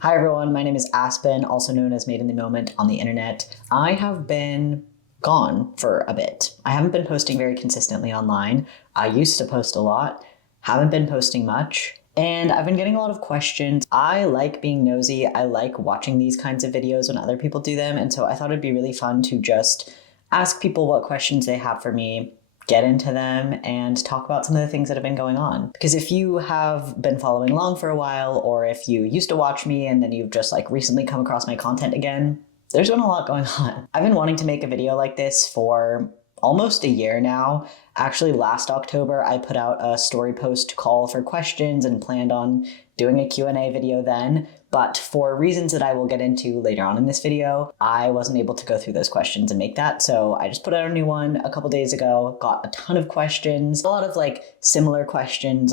Hi everyone, my name is Aspen, also known as Made in the Moment on the internet. I have been gone for a bit. I haven't been posting very consistently online. I used to post a lot, haven't been posting much, and I've been getting a lot of questions. I like being nosy. I like watching these kinds of videos when other people do them, and so I thought it'd be really fun to just ask people what questions they have for me, get into them, and talk about some of the things that have been going on. Because if you have been following along for a while, or if you used to watch me and then you've just recently come across my content again, there's been a lot going on. I've been wanting to make a video like this for almost a year now. Actually, last October, I put out a story post call for questions and planned on doing a Q&A video then. But for reasons that I will get into later on in this video, I wasn't able to go through those questions and make that. So I just put out a new one a couple days ago, got a ton of questions, a lot of similar questions,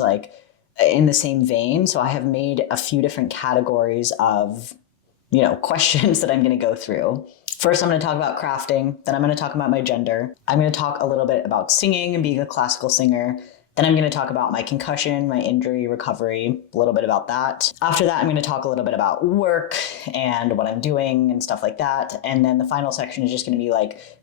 in the same vein. So I have made a few different categories of, questions that I'm going to go through. First, I'm going to talk about crafting. Then I'm going to talk about my gender. I'm going to talk a little bit about singing and being a classical singer. Then I'm going to talk about my concussion, my injury recovery, a little bit about that. After that, I'm going to talk a little bit about work and what I'm doing and stuff like that. And then the final section is just going to be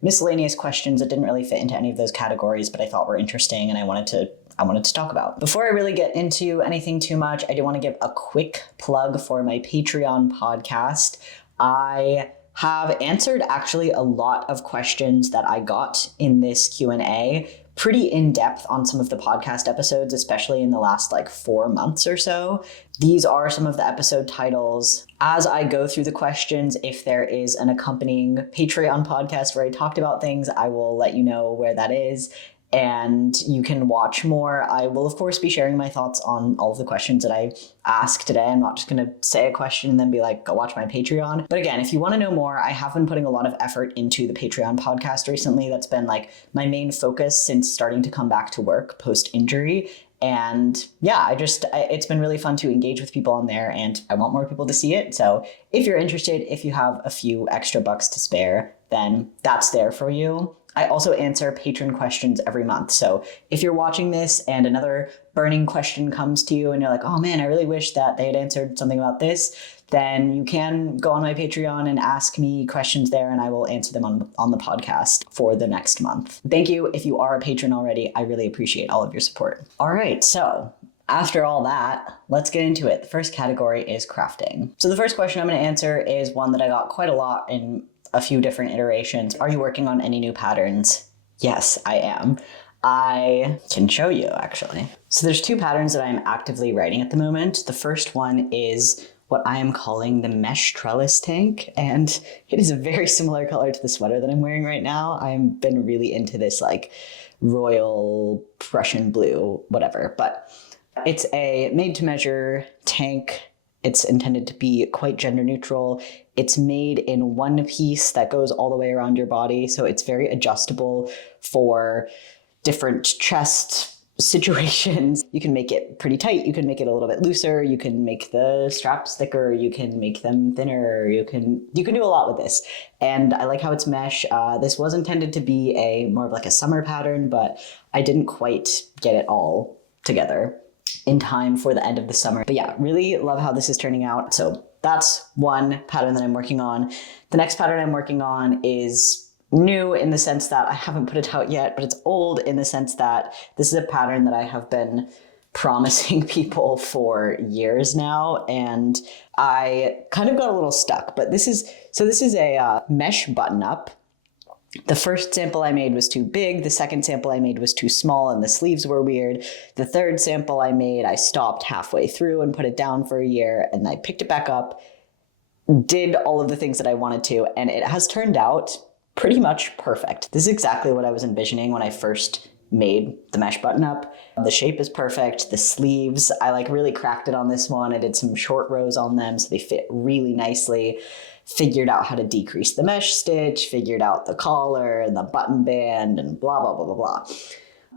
miscellaneous questions that didn't really fit into any of those categories, but I thought were interesting and I wanted to talk about. Before I really get into anything too much, I do want to give a quick plug for my Patreon podcast. I have answered actually a lot of questions that I got in this Q&A pretty in depth on some of the podcast episodes, especially in the last 4 months or so. These are some of the episode titles. As I go through the questions, if there is an accompanying Patreon podcast where I talked about things, I will let you know where that is. And you can watch more. I will, of course, be sharing my thoughts on all of the questions that I asked today. I'm not just going to say a question and then be like, go watch my Patreon. But again, if you want to know more, I have been putting a lot of effort into the Patreon podcast recently. That's been my main focus since starting to come back to work post-injury. And yeah, it's been really fun to engage with people on there and I want more people to see it. So if you're interested, if you have a few extra bucks to spare, then that's there for you. I also answer patron questions every month. So if you're watching this and another burning question comes to you and you're like, oh man, I really wish that they had answered something about this, then you can go on my Patreon and ask me questions there and I will answer them on the podcast for the next month. Thank you. If you are a patron already, I really appreciate all of your support. All right, so after all that, let's get into it. The first category is crafting. So the first question I'm going to answer is one that I got quite a lot in a few different iterations. Are you working on any new patterns? Yes, I am. I can show you actually. So there's 2 patterns that I'm actively writing at the moment. The first one is what I am calling the mesh trellis tank, and it is a very similar color to the sweater that I'm wearing right now. I've been really into this royal Prussian blue, whatever, but it's a made to measure tank. It's intended to be quite gender neutral. It's made in one piece that goes all the way around your body. So it's very adjustable for different chest situations. You can make it pretty tight. You can make it a little bit looser. You can make the straps thicker. You can make them thinner. You can do a lot with this. And I like how it's mesh. This was intended to be more of a summer pattern, but I didn't quite get it all together in time for the end of the summer. But yeah, really love how this is turning out. So that's one pattern that I'm working on. The next pattern I'm working on is new in the sense that I haven't put it out yet, but it's old in the sense that this is a pattern that I have been promising people for years now, and I kind of got a little stuck. But this is a mesh button-up. The first sample I made was too big. The second sample I made was too small and the sleeves were weird. The third sample I made, I stopped halfway through and put it down for a year, and I picked it back up, did all of the things that I wanted to, and it has turned out pretty much perfect. This is exactly what I was envisioning when I first made the mesh button up. The shape is perfect. The sleeves, I really cracked it on this one. I did some short rows on them so they fit really nicely. Figured out how to decrease the mesh stitch, figured out the collar and the button band and blah, blah, blah, blah, blah.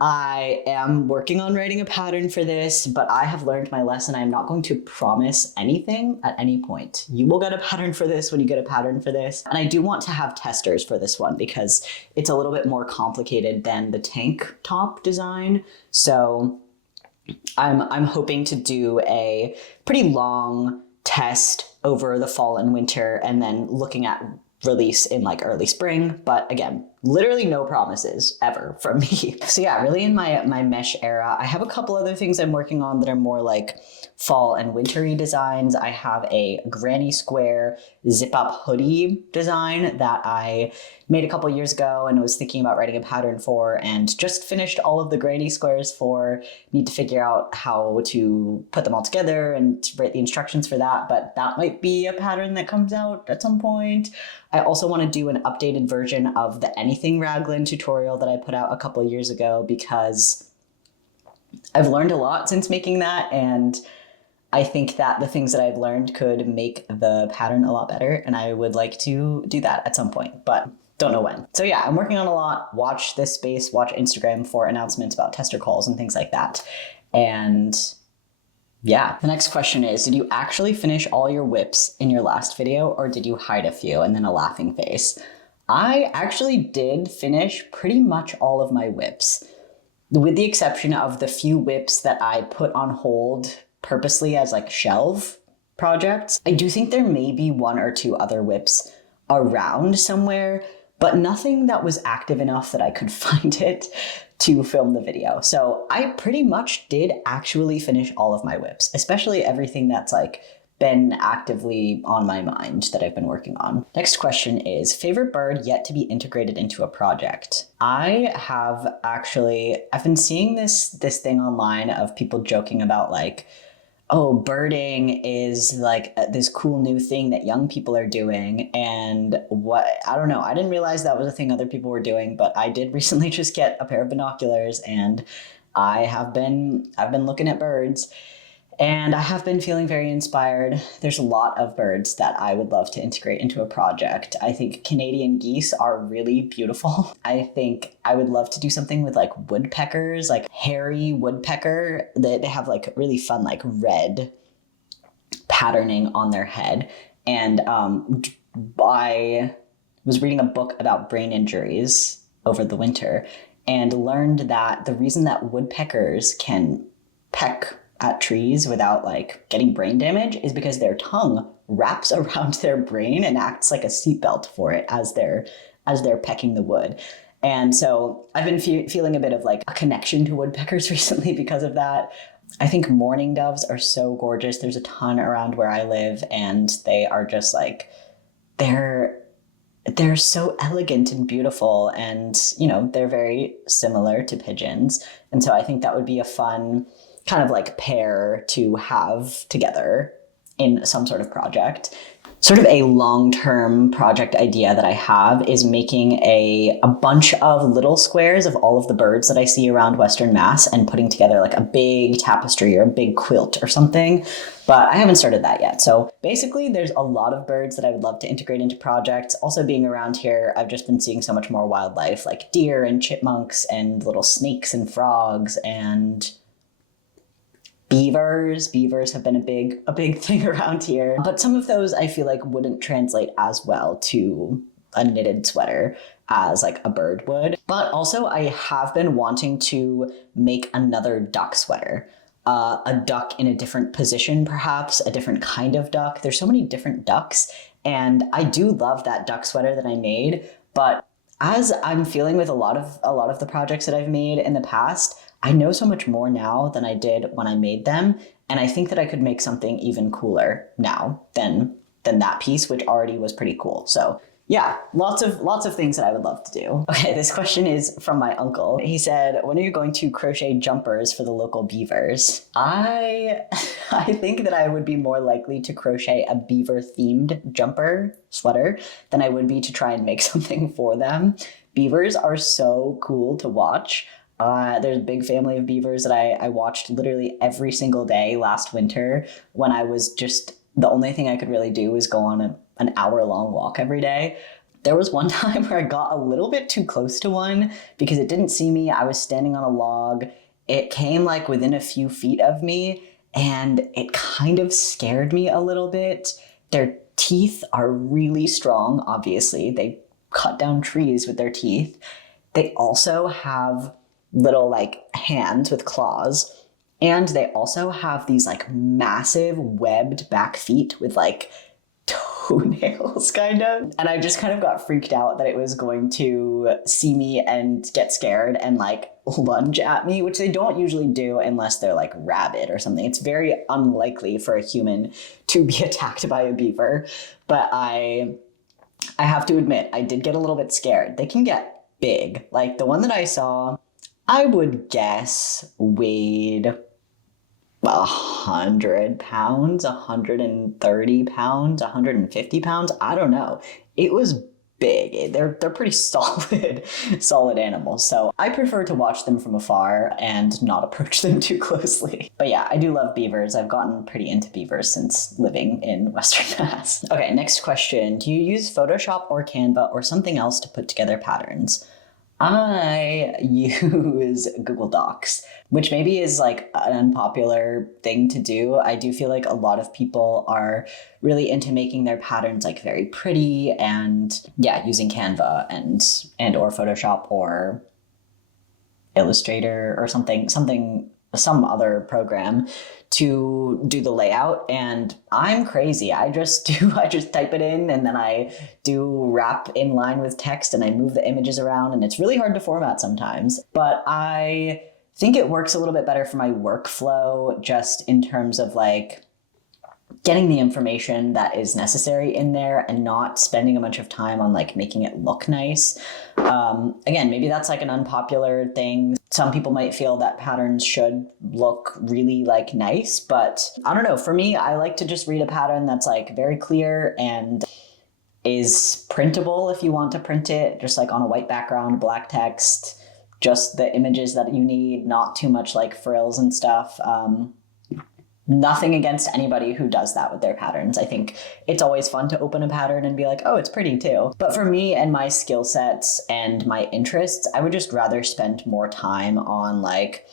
I am working on writing a pattern for this, but I have learned my lesson. I'm not going to promise anything at any point. You will get a pattern for this when you get a pattern for this. And I do want to have testers for this one because it's a little bit more complicated than the tank top design. So I'm hoping to do a pretty long test over the fall and winter and then looking at release in like early spring. But again, literally no promises ever from me. So yeah, really in my mesh era, I have a couple other things I'm working on that are more like fall and wintry designs. I have a granny square zip up hoodie design that I made a couple years ago and was thinking about writing a pattern for, and just finished all of the granny squares for. Need to figure out how to put them all together and write the instructions for that, but that might be a pattern that comes out at some point. I also want to do an updated version of the anything raglan tutorial that I put out a couple years ago, because I've learned a lot since making that, and I think that the things that I've learned could make the pattern a lot better, and I would like to do that at some point, but don't know when. So yeah, I'm working on a lot. Watch this space, watch Instagram for announcements about tester calls and things like that. And yeah, the next question is, did you actually finish all your whips in your last video, or did you hide a few and then a laughing face? I actually did finish pretty much all of my whips, with the exception of the few whips that I put on hold purposely as like shelve projects. I do think there may be one or two other whips around somewhere, but nothing that was active enough that I could find it to film the video. So I pretty much did actually finish all of my whips, especially everything that's like been actively on my mind that I've been working on. Next question is, favorite bird yet to be integrated into a project? I've been seeing this thing online of people joking about like, oh, birding is like this cool new thing that young people are doing. And I don't know. I didn't realize that was a thing other people were doing, but I did recently just get a pair of binoculars, and I've been looking at birds, and I have been feeling very inspired. There's a lot of birds that I would love to integrate into a project. I think Canadian geese are really beautiful. I think I would love to do something with like woodpeckers, like hairy woodpecker. They have like really fun, like red patterning on their head. And I was reading a book about brain injuries over the winter and learned that the reason that woodpeckers can peck at trees without like getting brain damage is because their tongue wraps around their brain and acts like a seatbelt for it as they're pecking the wood. And so I've been feeling a bit of like a connection to woodpeckers recently because of that. I think mourning doves are so gorgeous. There's a ton around where I live, and they are just like, they're so elegant and beautiful, and you know, they're very similar to pigeons. And so I think that would be a fun kind of like pair to have together in some sort of project. Sort of a long-term project idea that I have is making a bunch of little squares of all of the birds that I see around Western Mass and putting together like a big tapestry or a big quilt or something, but I haven't started that yet. So basically there's a lot of birds that I would love to integrate into projects. Also, being around here, I've just been seeing so much more wildlife, like deer and chipmunks and little snakes and frogs and beavers. Beavers have been a big thing around here, but some of those I feel like wouldn't translate as well to a knitted sweater as like a bird would. But also I have been wanting to make another duck sweater. A duck in a different position, perhaps, a different kind of duck. There's so many different ducks, and I do love that duck sweater that I made, but as I'm feeling with a lot of the projects that I've made in the past, I know so much more now than I did when I made them, and I think that I could make something even cooler now than that piece, which already was pretty cool. So yeah, lots of things that I would love to do. Okay, this question is from my uncle. He said, when are you going to crochet jumpers for the local beavers? I think that I would be more likely to crochet a beaver themed jumper sweater than I would be to try and make something for them. Beavers are so cool to watch. There's a big family of beavers that I watched literally every single day last winter when I was just, the only thing I could really do was go on an hour-long walk every day. There was one time where I got a little bit too close to one because it didn't see me. I was standing on a log. It came like within a few feet of me, and it kind of scared me a little bit. Their teeth are really strong, obviously. They cut down trees with their teeth. They also have little like hands with claws, And they also have these like massive webbed back feet with like toenails kind of. And I just kind of got freaked out that it was going to see me and get scared and like lunge at me, which they don't usually do unless they're like rabid or something. It's very unlikely for a human to be attacked by a beaver. But I have to admit, I did get a little bit scared. They can get big. Like the one that I saw, I would guess weighed 100 pounds, 130 pounds, 150 pounds. I don't know. It was big. They're pretty solid animals. So I prefer to watch them from afar and not approach them too closely. But yeah, I do love beavers. I've gotten pretty into beavers since living in Western Mass. Okay, next question. Do you use Photoshop or Canva or something else to put together patterns? I use Google Docs, which maybe is like an unpopular thing to do. I do feel like a lot of people are really into making their patterns like very pretty and yeah, using Canva and or Photoshop or Illustrator or some other program to do the layout. And I'm crazy. I just type it in and then I do wrap in line with text and I move the images around, and it's really hard to format sometimes. But I think it works a little bit better for my workflow, just in terms of like getting the information that is necessary in there and not spending a bunch of time on like making it look nice. Again, maybe that's like an unpopular thing. Some people might feel that patterns should look really like nice, but I don't know. For me, I like to just read a pattern that's like very clear and is printable if you want to print it, just like on a white background, black text, just the images that you need, not too much like frills and stuff. Nothing against anybody who does that with their patterns. I think it's always fun to open a pattern and be like, oh, it's pretty too. But for me and my skill sets and my interests, I would just rather spend more time on like,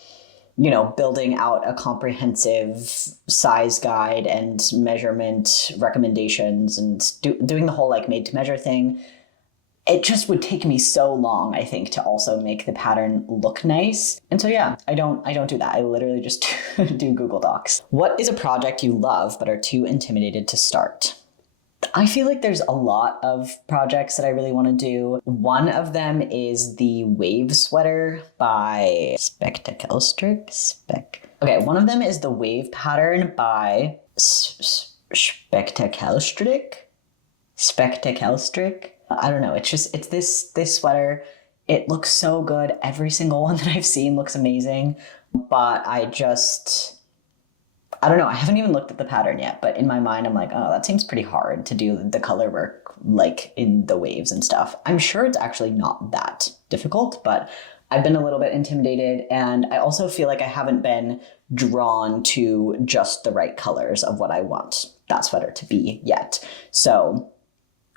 you know, building out a comprehensive size guide and measurement recommendations and doing the whole like made to measure thing. It just would take me so long, I think, to also make the pattern look nice. And so yeah, I don't do that. I literally just do Google Docs. What is a project you love but are too intimidated to start? I feel like there's a lot of projects that I really want to do. One of them is the wave sweater by Spectaclestrick. Okay, one of them is the wave pattern by Spectaclestrick. I don't know. It's this sweater. It looks so good. Every single one that I've seen looks amazing. But I don't know. I haven't even looked at the pattern yet. But in my mind, I'm like, oh, that seems pretty hard to do the color work like in the waves and stuff. I'm sure it's actually not that difficult, but I've been a little bit intimidated. And I also feel like I haven't been drawn to just the right colors of what I want that sweater to be yet. So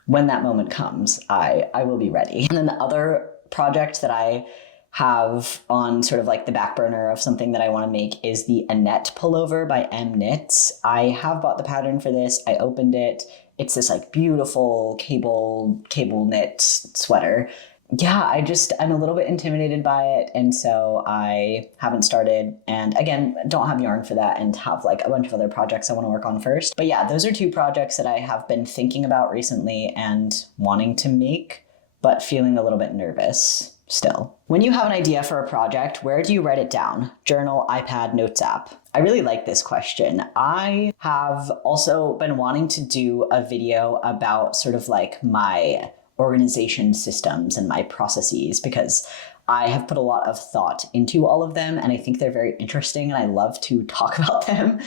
when that moment comes, I will be ready. And then the other project that I have on sort of like the back burner of something that I want to make is the Annette pullover by M Knits. I have bought the pattern for this. I opened it. It's this like beautiful cable knit sweater. Yeah, I'm a little bit intimidated by it. And so I haven't started. And again, don't have yarn for that and have like a bunch of other projects I want to work on first. But yeah, those are two projects that I have been thinking about recently and wanting to make, but feeling a little bit nervous still. When you have an idea for a project, where do you write it down? Journal, iPad, notes app? I really like this question. I have also been wanting to do a video about sort of like my organization systems and my processes, because I have put a lot of thought into all of them and I think they're very interesting and I love to talk about them.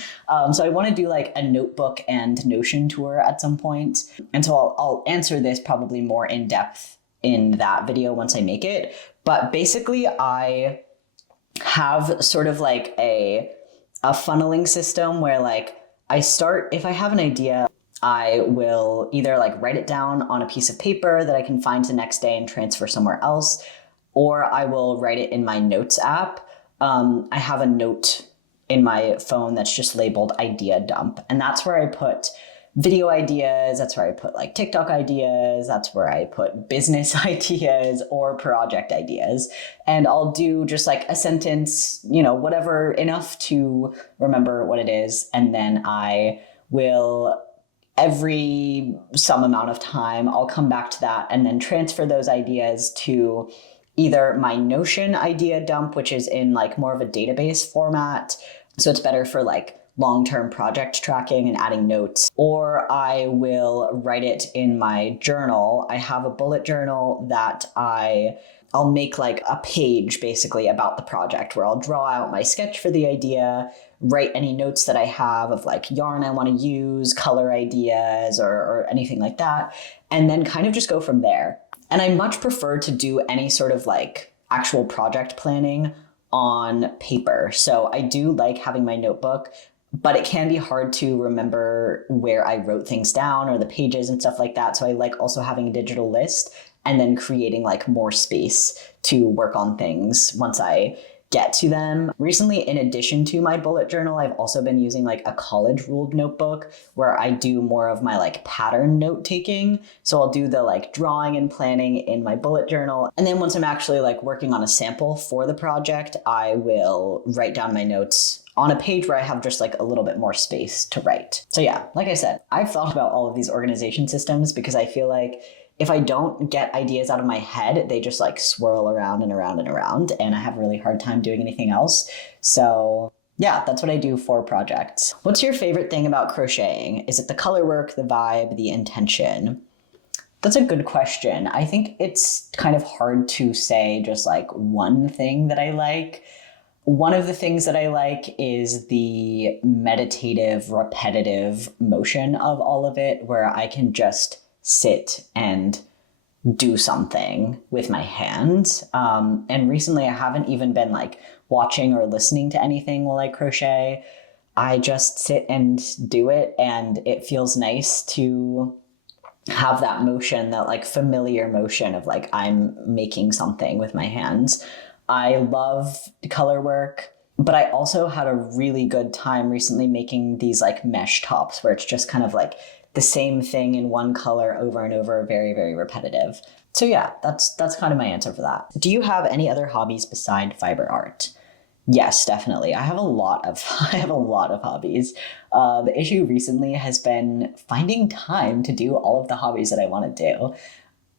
So I want to do like a notebook and Notion tour at some point. And so I'll answer this probably more in depth in that video once I make it. But basically I have sort of like a funneling system where like I start, if I have an idea, I will either like write it down on a piece of paper that I can find the next day and transfer somewhere else, or I will write it in my notes app. I have a note in my phone that's just labeled idea dump. And that's where I put video ideas. That's where I put like TikTok ideas. That's where I put business ideas or project ideas. And I'll do just like a sentence, whatever, enough to remember what it is. And then I will, every some amount of time, I'll come back to that and then transfer those ideas to either my Notion idea dump, which is in like more of a database format. So it's better for like long-term project tracking and adding notes, or I will write it in my journal. I have a bullet journal that I'll make like a page basically about the project where I'll draw out my sketch for the idea, write any notes that I have of like yarn I want to use, color ideas, or anything like that, and then kind of just go from there. And I much prefer to do any sort of like actual project planning on paper. So I do like having my notebook, but it can be hard to remember where I wrote things down or the pages and stuff like that. So I like also having a digital list and then creating like more space to work on things once I get to them. Recently, in addition to my bullet journal, I've also been using like a college ruled notebook where I do more of my like pattern note taking. So I'll do the like drawing and planning in my bullet journal. And then once I'm actually like working on a sample for the project, I will write down my notes on a page where I have just like a little bit more space to write. So yeah, like I said, I've thought about all of these organization systems because I feel like if I don't get ideas out of my head, they just like swirl around and around and around, and I have a really hard time doing anything else. So yeah, that's what I do for projects. What's your favorite thing about crocheting? Is it the color work, the vibe, the intention? That's a good question. I think it's kind of hard to say just like one thing that I like. One of the things that I like is the meditative, repetitive motion of all of it, where I can just sit and do something with my hands. And recently I haven't even been like watching or listening to anything while I crochet. I just sit and do it, and it feels nice to have that motion, that like familiar motion of like I'm making something with my hands. I love color work, but I also had a really good time recently making these like mesh tops where it's just kind of like the same thing in one color over and over, very, very repetitive. So yeah, that's kind of my answer for that. Do you have any other hobbies beside fiber art? Yes, definitely. I have a lot of hobbies. The issue recently has been finding time to do all of the hobbies that I want to do.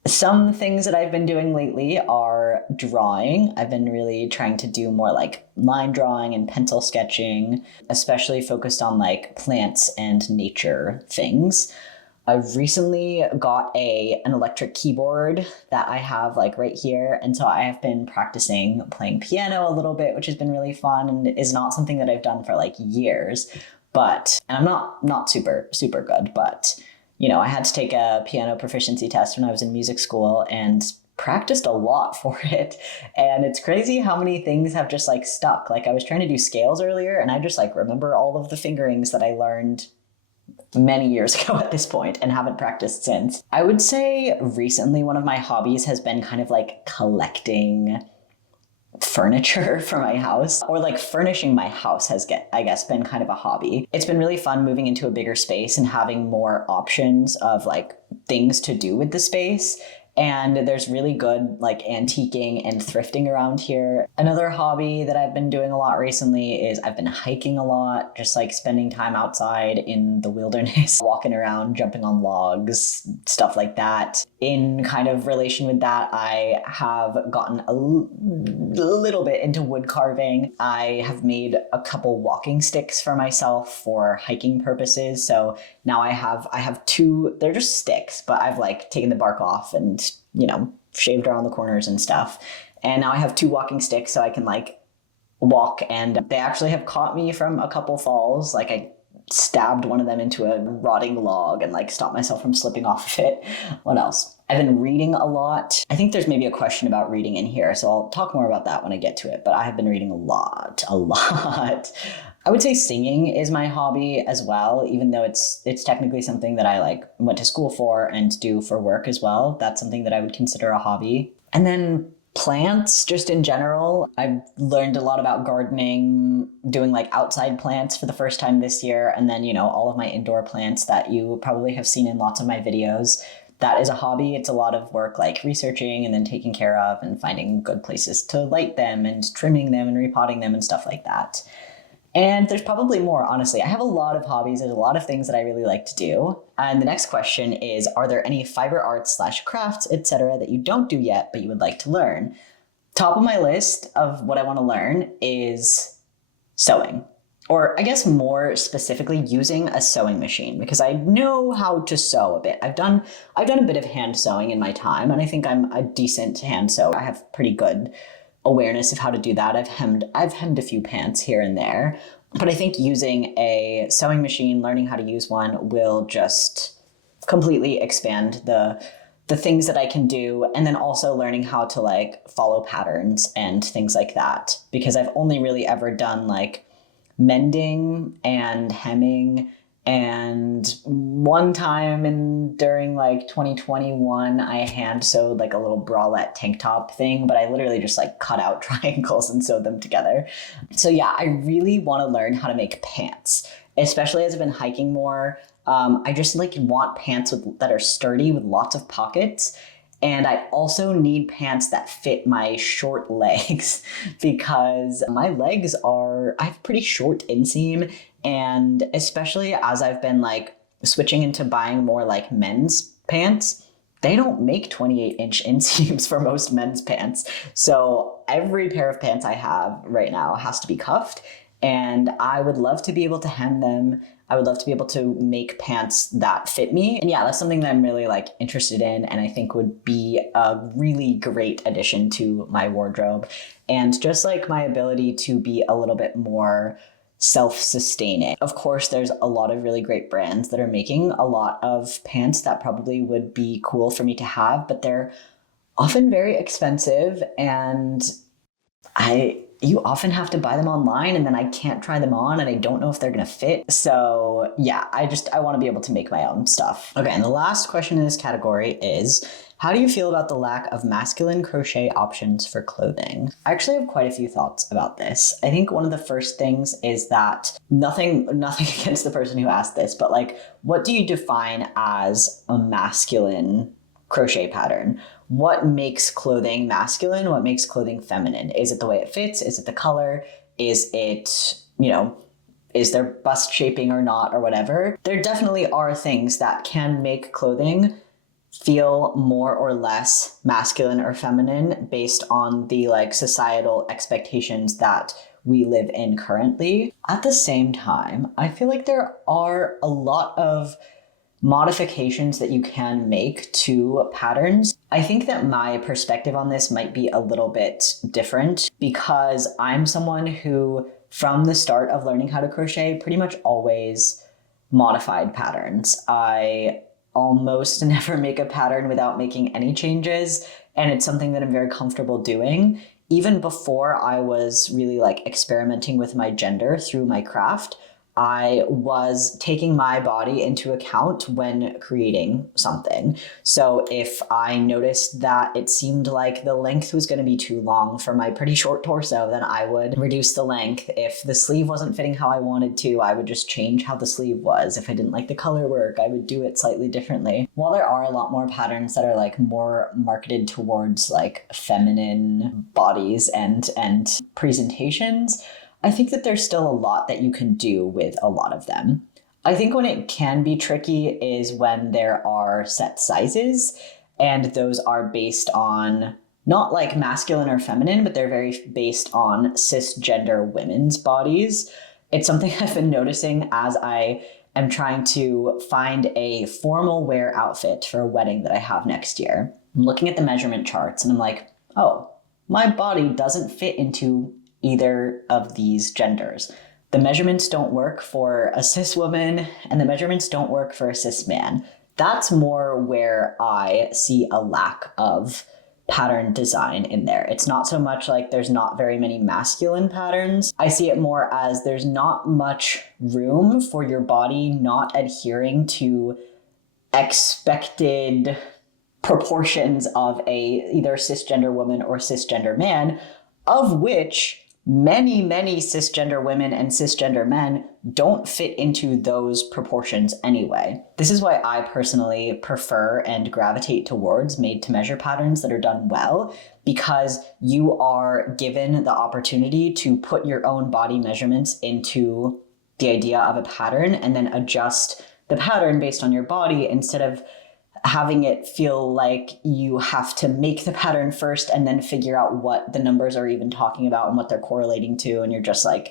Some things that I've been doing lately are drawing. I've been really trying to do more like line drawing and pencil sketching, especially focused on like plants and nature things. I've recently got an electric keyboard that I have like right here. And so I have been practicing playing piano a little bit, which has been really fun and is not something that I've done for like years. And I'm not super good, but I had to take a piano proficiency test when I was in music school and practiced a lot for it. And it's crazy how many things have just like stuck. Like I was trying to do scales earlier and I just like remember all of the fingerings that I learned many years ago at this point and haven't practiced since. I would say recently one of my hobbies has been kind of like collecting furniture for my house, or like furnishing my house has been kind of a hobby. It's been really fun moving into a bigger space and having more options of like things to do with the space. And there's really good like antiquing and thrifting around here. Another hobby that I've been doing a lot recently is I've been hiking a lot, just like spending time outside in the wilderness, walking around, jumping on logs, stuff like that. In kind of relation with that, I have gotten a little bit into wood carving. I have made a couple walking sticks for myself for hiking purposes. So now I have two, they're just sticks, but I've like taken the bark off and, shaved around the corners and stuff. And now I have two walking sticks so I can like walk, and they actually have caught me from a couple falls. Like I stabbed one of them into a rotting log and like stopped myself from slipping off of it. What else? I've been reading a lot. I think there's maybe a question about reading in here, so I'll talk more about that when I get to it, but I have been reading a lot. I would say singing is my hobby as well, even though it's technically something that I like went to school for and do for work as well. That's something that I would consider a hobby. And then Plants, just in general. I've learned a lot about gardening, doing like outside plants for the first time this year. And then, all of my indoor plants that you probably have seen in lots of my videos. That is a hobby. It's a lot of work, like researching and then taking care of and finding good places to light them and trimming them and repotting them and stuff like that. And there's probably more, honestly. I have a lot of hobbies. There's a lot of things that I really like to do. And the next question is, are there any fiber arts / crafts, etc., that you don't do yet, but you would like to learn? Top of my list of what I want to learn is sewing. Or I guess more specifically using a sewing machine, because I know how to sew a bit. I've done a bit of hand sewing in my time, and I think I'm a decent hand sewer. I have pretty good awareness of how to do that. I've hemmed a few pants here and there, but I think using a sewing machine, learning how to use one, will just completely expand the things that I can do, and then also learning how to like follow patterns and things like that, because I've only really ever done like mending and hemming. And one time during like 2021, I hand sewed like a little bralette tank top thing, but I literally just like cut out triangles and sewed them together. So yeah, I really want to learn how to make pants, especially as I've been hiking more. I just like want pants that are sturdy with lots of pockets. And I also need pants that fit my short legs because I have pretty short inseam. And especially as I've been like switching into buying more like men's pants, they don't make 28-inch inseams for most men's pants. So every pair of pants I have right now has to be cuffed. And I would love to be able to hem them. I would love to be able to make pants that fit me. And yeah, that's something that I'm really like interested in, and I think would be a really great addition to my wardrobe. And just like my ability to be a little bit more self-sustaining. Of course, there's a lot of really great brands that are making a lot of pants that probably would be cool for me to have, but they're often very expensive, and you often have to buy them online, and then I can't try them on and I don't know if they're gonna fit. So yeah, I want to be able to make my own stuff. Okay, and the last question in this category is, how do you feel about the lack of masculine crochet options for clothing? I actually have quite a few thoughts about this. I think one of the first things is that nothing against the person who asked this, but like, what do you define as a masculine crochet pattern? What makes clothing masculine? What makes clothing feminine? Is it the way it fits? Is it the color? Is it, is there bust shaping or not, or whatever? There definitely are things that can make clothing feel more or less masculine or feminine based on the like societal expectations that we live in currently. At the same time, I feel like there are a lot of modifications that you can make to patterns. I think that my perspective on this might be a little bit different because I'm someone who, from the start of learning how to crochet, pretty much always modified patterns. I almost never make a pattern without making any changes, and it's something that I'm very comfortable doing. Even before I was really like experimenting with my gender through my craft, I was taking my body into account when creating something. So if I noticed that it seemed like the length was going to be too long for my pretty short torso, then I would reduce the length. If the sleeve wasn't fitting how I wanted to, I would just change how the sleeve was. If I didn't like the color work, I would do it slightly differently. While there are a lot more patterns that are like more marketed towards like feminine bodies and presentations, I think that there's still a lot that you can do with a lot of them. I think when it can be tricky is when there are set sizes, and those are based on not like masculine or feminine, but they're very based on cisgender women's bodies. It's something I've been noticing as I am trying to find a formal wear outfit for a wedding that I have next year. I'm looking at the measurement charts and I'm like, oh, my body doesn't fit into either of these genders. The measurements don't work for a cis woman and the measurements don't work for a cis man. That's more where I see a lack of pattern design in there. It's not so much like there's not very many masculine patterns. I see it more as there's not much room for your body not adhering to expected proportions of a either cisgender woman or cisgender man, of which many cisgender women and cisgender men don't fit into those proportions anyway. This is why I personally prefer and gravitate towards made to measure patterns that are done well, because you are given the opportunity to put your own body measurements into the idea of a pattern and then adjust the pattern based on your body, instead of having it feel like you have to make the pattern first and then figure out what the numbers are even talking about and what they're correlating to. And you're just like,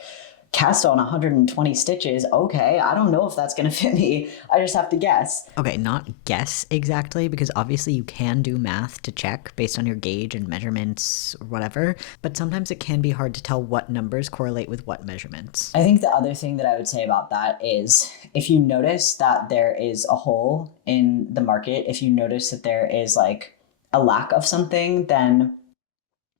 cast on 120 stitches. Okay, I don't know if that's going to fit me. I just have to guess. Okay, not guess exactly, because obviously you can do math to check based on your gauge and measurements or whatever, but sometimes it can be hard to tell what numbers correlate with what measurements. I think the other thing that I would say about that is, if you notice that there is a hole in the market, if you notice that there is like a lack of something, then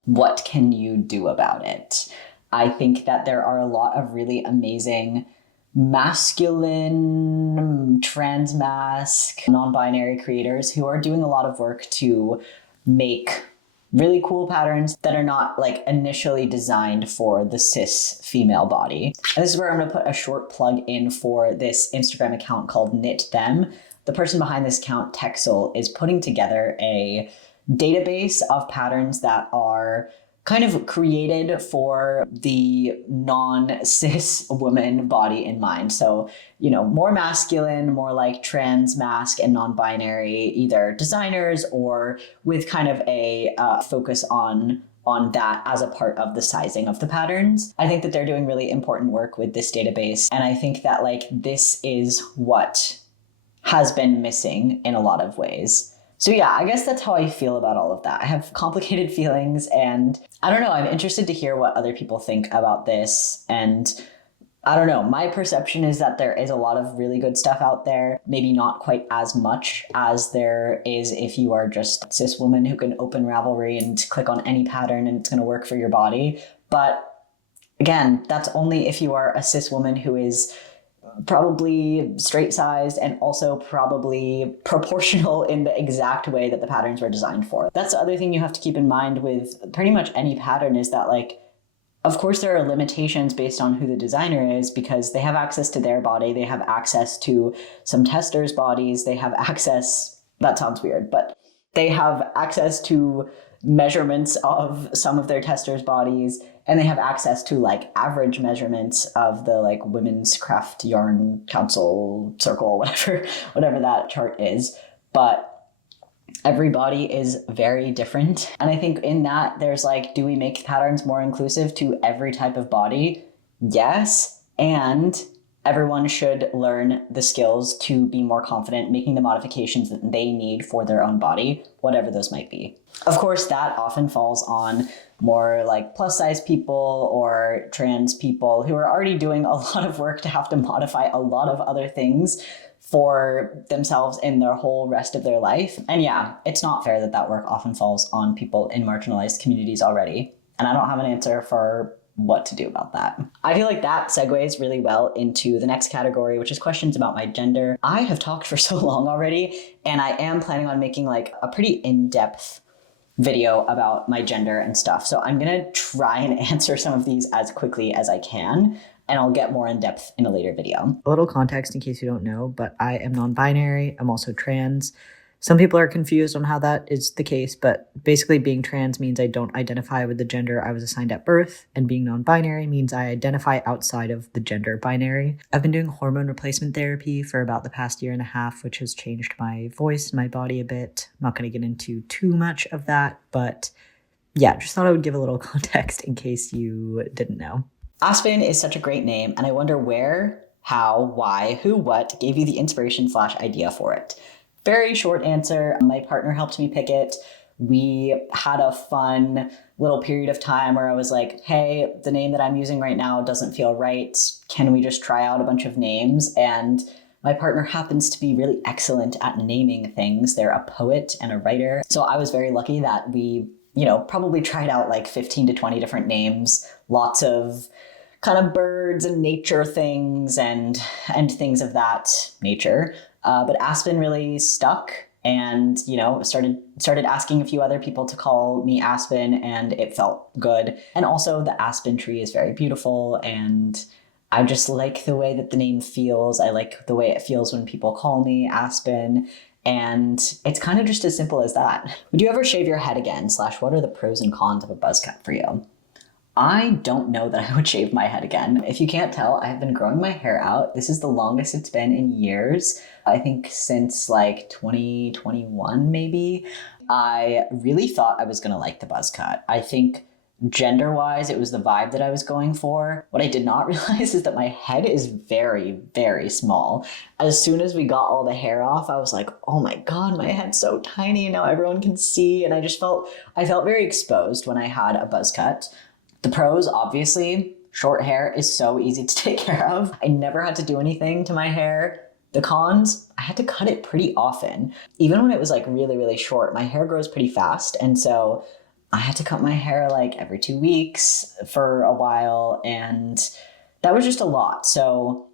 what can you do about it? I think that there are a lot of really amazing masculine, transmasc, non-binary creators who are doing a lot of work to make really cool patterns that are not like initially designed for the cis female body. And this is where I'm going to put a short plug in for this Instagram account called Knit Them. The person behind this account, Texel, is putting together a database of patterns that are kind of created for the non-cis woman body in mind. So, you know, more masculine, more like trans, masc, and non-binary, either designers or with kind of a focus on that as a part of the sizing of the patterns. I think that they're doing really important work with this database. And I think that like this is what has been missing in a lot of ways. So yeah, I guess that's how I feel about all of that. I have complicated feelings, and I don't know, I'm interested to hear what other people think about this. And I don't know, my perception is that there is a lot of really good stuff out there, maybe not quite as much as there is if you are just a cis woman who can open Ravelry and click on any pattern and it's going to work for your body. But again, that's only if you are a cis woman who is probably straight sized and also probably proportional in the exact way that the patterns were designed for. That's the other thing you have to keep in mind with pretty much any pattern, is that like, of course there are limitations based on who the designer is, because they have access to their body, they have access to some testers' bodies, they have access, that sounds weird, but they have access to measurements of some of their testers' bodies, and they have access to like average measurements of the like Women's Craft Yarn Council Circle, whatever that chart is. But every body is very different. And I think in that there's like, do we make patterns more inclusive to every type of body? Yes. And everyone should learn the skills to be more confident making the modifications that they need for their own body, whatever those might be. Of course, that often falls on more like plus size people or trans people who are already doing a lot of work to have to modify a lot of other things for themselves in their whole rest of their life. And yeah, it's not fair that that work often falls on people in marginalized communities already. And I don't have an answer for what to do about that. I feel like that segues really well into the next category, which is questions about my gender. I have talked for so long already, and I am planning on making like a pretty in-depth video about my gender and stuff. So I'm gonna try and answer some of these as quickly as I can, and I'll get more in depth in a later video. A little context in case you don't know, but I am non-binary. I'm also trans. Some people are confused on how that is the case, but basically being trans means I don't identify with the gender I was assigned at birth, and being non-binary means I identify outside of the gender binary. I've been doing hormone replacement therapy for about the past year and a half, which has changed my voice and my body a bit. I'm not going to get into too much of that, but yeah, just thought I would give a little context in case you didn't know. Aspen is such a great name, and I wonder where, how, why, who, what gave you the inspiration/idea for it. Very short answer. My partner helped me pick it. We had a fun little period of time where I was like, hey, the name that I'm using right now doesn't feel right. Can we just try out a bunch of names? And my partner happens to be really excellent at naming things. They're a poet and a writer. So I was very lucky that we, probably tried out like 15 to 20 different names, lots of kind of birds and nature things and things of that nature. But Aspen really stuck. and, started asking a few other people to call me Aspen, and it felt good. And also the aspen tree is very beautiful, and I just like the way that the name feels. I like the way it feels when people call me Aspen. And it's kind of just as simple as that. Would you ever shave your head again? / what are the pros and cons of a buzz cut for you? I don't know that I would shave my head again. If you can't tell, I have been growing my hair out. This is the longest it's been in years. I think since like 2021, maybe. I really thought I was gonna like the buzz cut. I think gender-wise, it was the vibe that I was going for. What I did not realize is that my head is very, very small. As soon as we got all the hair off, I was like, oh my God, my head's so tiny, and now everyone can see. And I felt very exposed when I had a buzz cut. The pros, obviously, short hair is so easy to take care of. I never had to do anything to my hair. The cons, I had to cut it pretty often. Even when it was like really, really short, my hair grows pretty fast. And so I had to cut my hair like every 2 weeks for a while. And that was just a lot. So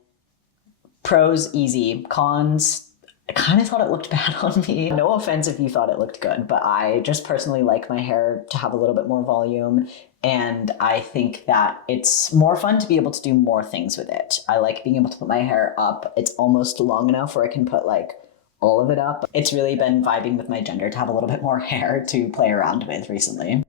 pros, easy. Cons, I kind of thought it looked bad on me. No offense if you thought it looked good, but I just personally like my hair to have a little bit more volume. And I think that it's more fun to be able to do more things with it. I like being able to put my hair up. It's almost long enough where I can put like all of it up. It's really been vibing with my gender to have a little bit more hair to play around with recently.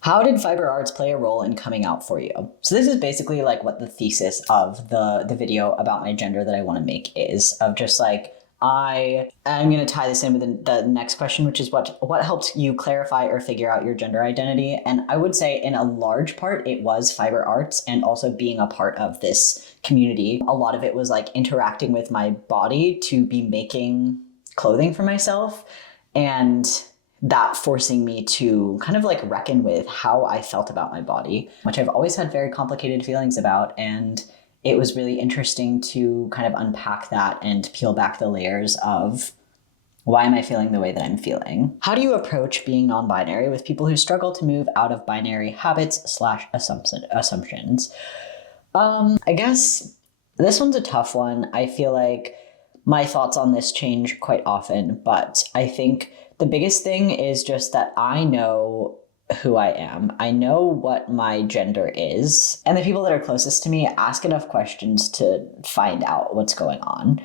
How did fiber arts play a role in coming out for you? So this is basically like what the thesis of the video about my gender that I want to make is, of just like, I'm going to tie this in with the next question, which is what helped you clarify or figure out your gender identity? And I would say in a large part, it was fiber arts and also being a part of this community. A lot of it was like interacting with my body to be making clothing for myself, and that forcing me to kind of like reckon with how I felt about my body, which I've always had very complicated feelings about. And it was really interesting to kind of unpack that and peel back the layers of why am I feeling the way that I'm feeling? How do you approach being non-binary with people who struggle to move out of binary habits / assumptions? I guess this one's a tough one. I feel like my thoughts on this change quite often, but I think the biggest thing is just that I know who I am. I know what my gender is. And the people that are closest to me ask enough questions to find out what's going on.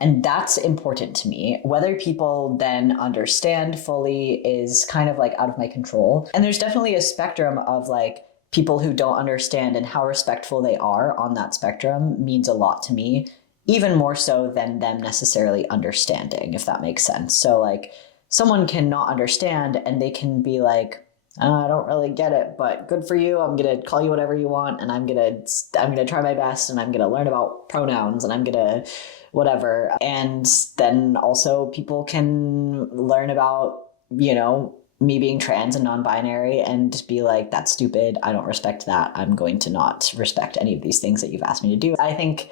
And that's important to me. Whether people then understand fully is kind of like out of my control. And there's definitely a spectrum of like people who don't understand, and how respectful they are on that spectrum means a lot to me, even more so than them necessarily understanding, if that makes sense. So like someone can not understand and they can be like, I don't really get it, but good for you. I'm going to call you whatever you want, and I'm going to try my best, and I'm going to learn about pronouns, and I'm going to whatever. And then also people can learn about, me being trans and non-binary and be like, that's stupid. I don't respect that. I'm going to not respect any of these things that you've asked me to do. I think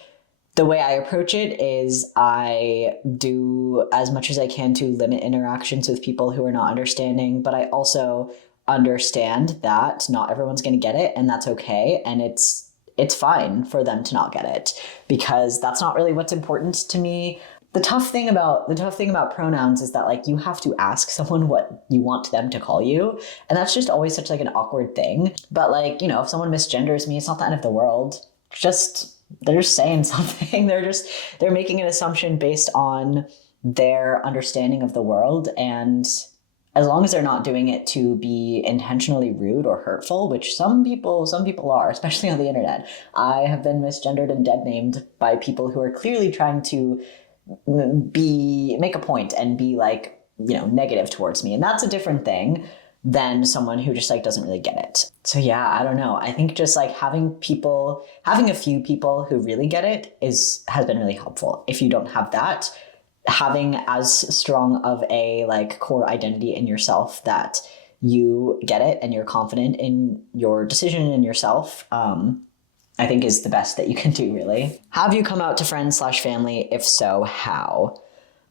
the way I approach it is I do as much as I can to limit interactions with people who are not understanding, but I also understand that not everyone's going to get it, and that's okay. And it's fine for them to not get it, because that's not really what's important to me. The tough thing about pronouns is that like you have to ask someone what you want them to call you, and that's just always such like an awkward thing. But like, if someone misgenders me, it's not the end of the world. They're just saying something. They're making an assumption based on their understanding of the world, and as long as they're not doing it to be intentionally rude or hurtful, which some people are, especially on the internet. I have been misgendered and dead named by people who are clearly trying to make a point and be like, negative towards me. And that's a different thing than someone who just like doesn't really get it. So yeah, I don't know. I think just like having a few people who really get it has been really helpful. If you don't have that, having as strong of a like core identity in yourself that you get it and you're confident in your decision and yourself, I think is the best that you can do, really. Have you come out to friends / family? If so, how?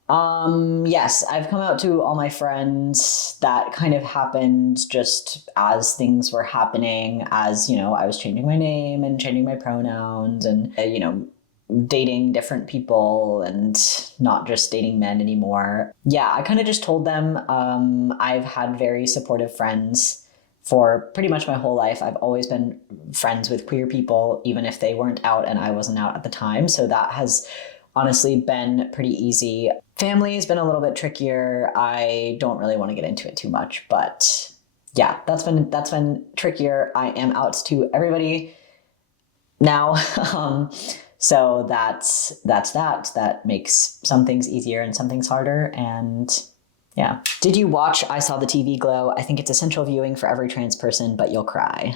Yes, I've come out to all my friends. That kind of happened just as things were happening, as, I was changing my name and changing my pronouns and, dating different people and not just dating men anymore. Yeah, I kind of just told them I've had very supportive friends for pretty much my whole life. I've always been friends with queer people, even if they weren't out and I wasn't out at the time. So that has honestly been pretty easy. Family has been a little bit trickier. I don't really want to get into it too much, but yeah, that's been trickier. I am out to everybody now. So that's that. That makes some things easier and some things harder. And yeah. Did you watch I Saw the TV Glow? I think it's essential viewing for every trans person, but you'll cry.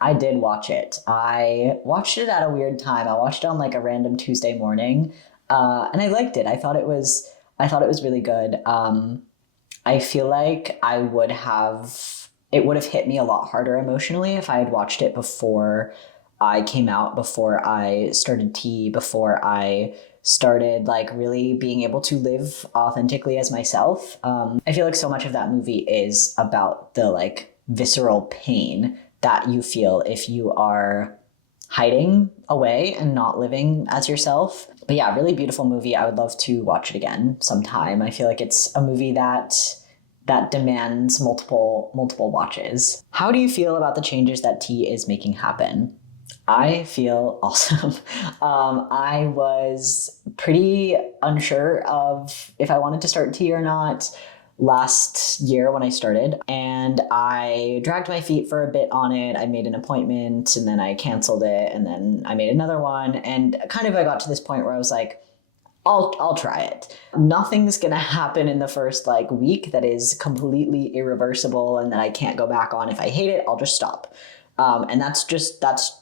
I did watch it. I watched it at a weird time. I watched it on like a random Tuesday morning, and I liked it. I thought it was really good. I feel like it would have hit me a lot harder emotionally if I had watched it before I came out, before I started tea, before I started like really being able to live authentically as myself. I feel like so much of that movie is about the like visceral pain that you feel if you are hiding away and not living as yourself. But yeah, really beautiful movie. I would love to watch it again sometime. I feel like it's a movie that demands multiple watches. How do you feel about the changes that tea is making happen? I feel awesome. I was pretty unsure of if I wanted to start tea or not last year when I started, and I dragged my feet for a bit on it. I made an appointment and then I canceled it, and then I made another one, and kind of I got to this point where I was like, I'll try it. Nothing's gonna happen in the first like week that is completely irreversible and that I can't go back on. If I hate it, I'll just stop. And that's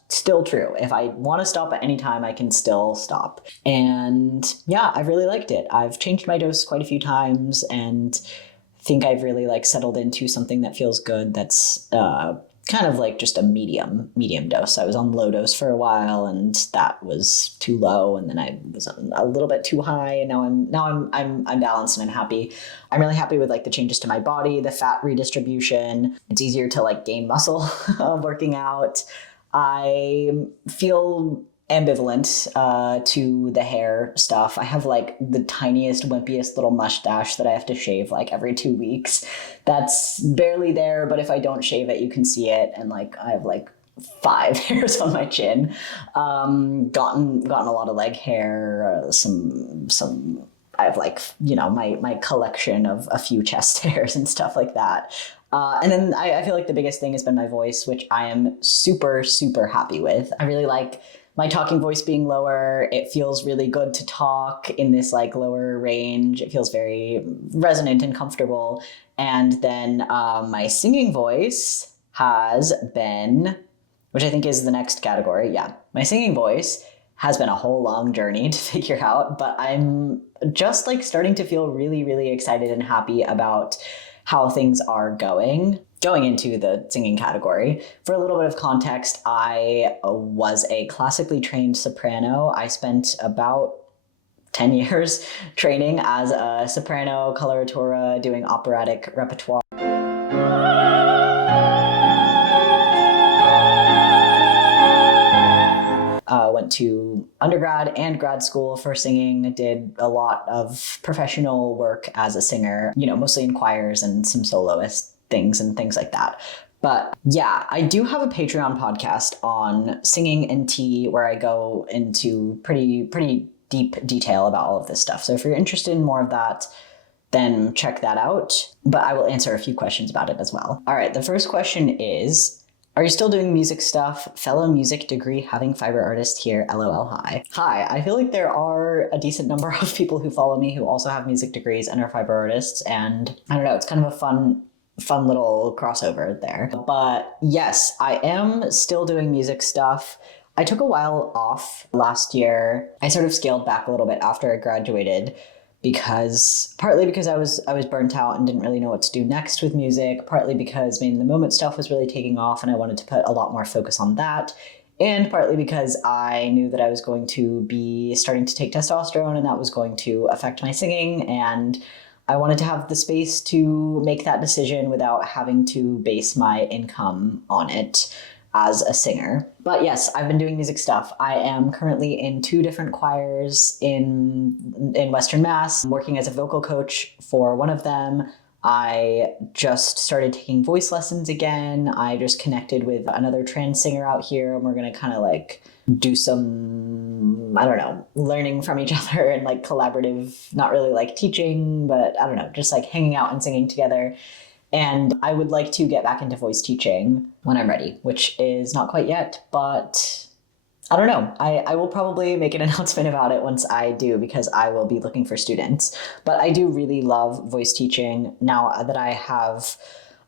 still true. If I want to stop at any time, I can still stop. And yeah, I really liked it. I've changed my dose quite a few times and think I've really like settled into something that feels good. That's kind of like just a medium dose. I was on low dose for a while and that was too low, and then I was a little bit too high, and now I'm balanced and I'm happy. I'm really happy with like the changes to my body, the fat redistribution. It's easier to like gain muscle working out. I feel ambivalent to the hair stuff. I have like the tiniest, wimpiest little mustache that I have to shave like every 2 weeks. That's barely there, but if I don't shave it, you can see it. And like I have like 5 hairs on my chin. Gotten a lot of leg hair. Some. I have like, you know, my collection of a few chest hairs and stuff like that. And then I feel like the biggest thing has been my voice, which I am super, super happy with. I really like my talking voice being lower. It feels really good to talk in this like lower range. It feels very resonant and comfortable. And then my singing voice has been, which I think is the next category. Yeah, my singing voice has been a whole long journey to figure out, but I'm just like starting to feel really, really excited and happy about how things are going into the singing category. For a little bit of context, I was a classically trained soprano. I spent about 10 years training as a soprano, coloratura, doing operatic repertoire. Went to undergrad and grad school for singing, did a lot of professional work as a singer, you know, mostly in choirs and some soloist things and things like that. But yeah, I do have a Patreon podcast on singing and tea where I go into pretty deep detail about all of this stuff. So if you're interested in more of that, then check that out. But I will answer a few questions about it as well. All right, the first question is, are you still doing music stuff? Fellow music degree having fiber artist here, LOL, hi. Hi, I feel like there are a decent number of people who follow me who also have music degrees and are fiber artists, and I don't know, it's kind of a fun little crossover there. But yes, I am still doing music stuff. I took a while off last year. I sort of scaled back a little bit after I graduated, partly because I was burnt out and didn't really know what to do next with music, partly because the moment stuff was really taking off and I wanted to put a lot more focus on that, and partly because I knew that I was going to be starting to take testosterone and that was going to affect my singing, and I wanted to have the space to make that decision without having to base my income on it. as a singer. But yes, I've been doing music stuff. I am currently in 2 different choirs in Western Mass. I'm working as a vocal coach for one of them. I just started taking voice lessons again. I just connected with another trans singer out here, and we're going to kind of like do some, I don't know, learning from each other and like collaborative, not really like teaching, but I don't know, just like hanging out and singing together. And I would like to get back into voice teaching when I'm ready, which is not quite yet, but I don't know. I will probably make an announcement about it once I do, because I will be looking for students. But I do really love voice teaching now that I have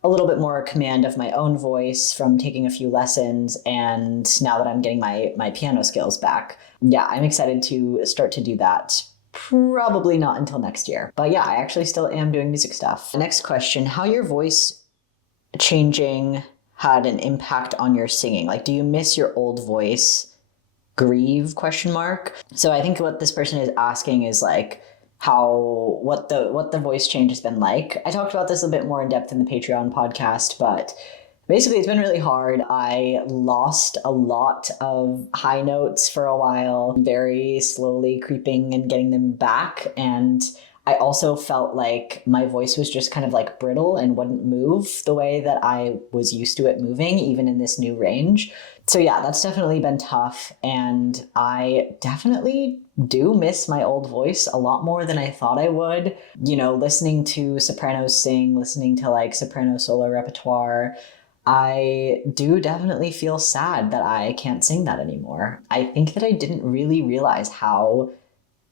a little bit more command of my own voice from taking a few lessons, and now that I'm getting my piano skills back. Yeah, I'm excited to start to do that. Probably not until next year. But yeah, I actually still am doing music stuff. Next question, how your voice changing had an impact on your singing? Like, do you miss your old voice? Grieve ? So I think what this person is asking is like what the voice change has been like. I talked about this a bit more in depth in the Patreon podcast, but basically, it's been really hard. I lost a lot of high notes for a while, very slowly creeping and getting them back. And I also felt like my voice was just kind of like brittle and wouldn't move the way that I was used to it moving, even in this new range. So yeah, that's definitely been tough. And I definitely do miss my old voice a lot more than I thought I would. You know, listening to sopranos sing, listening to like soprano solo repertoire, I do definitely feel sad that I can't sing that anymore. I think that I didn't really realize how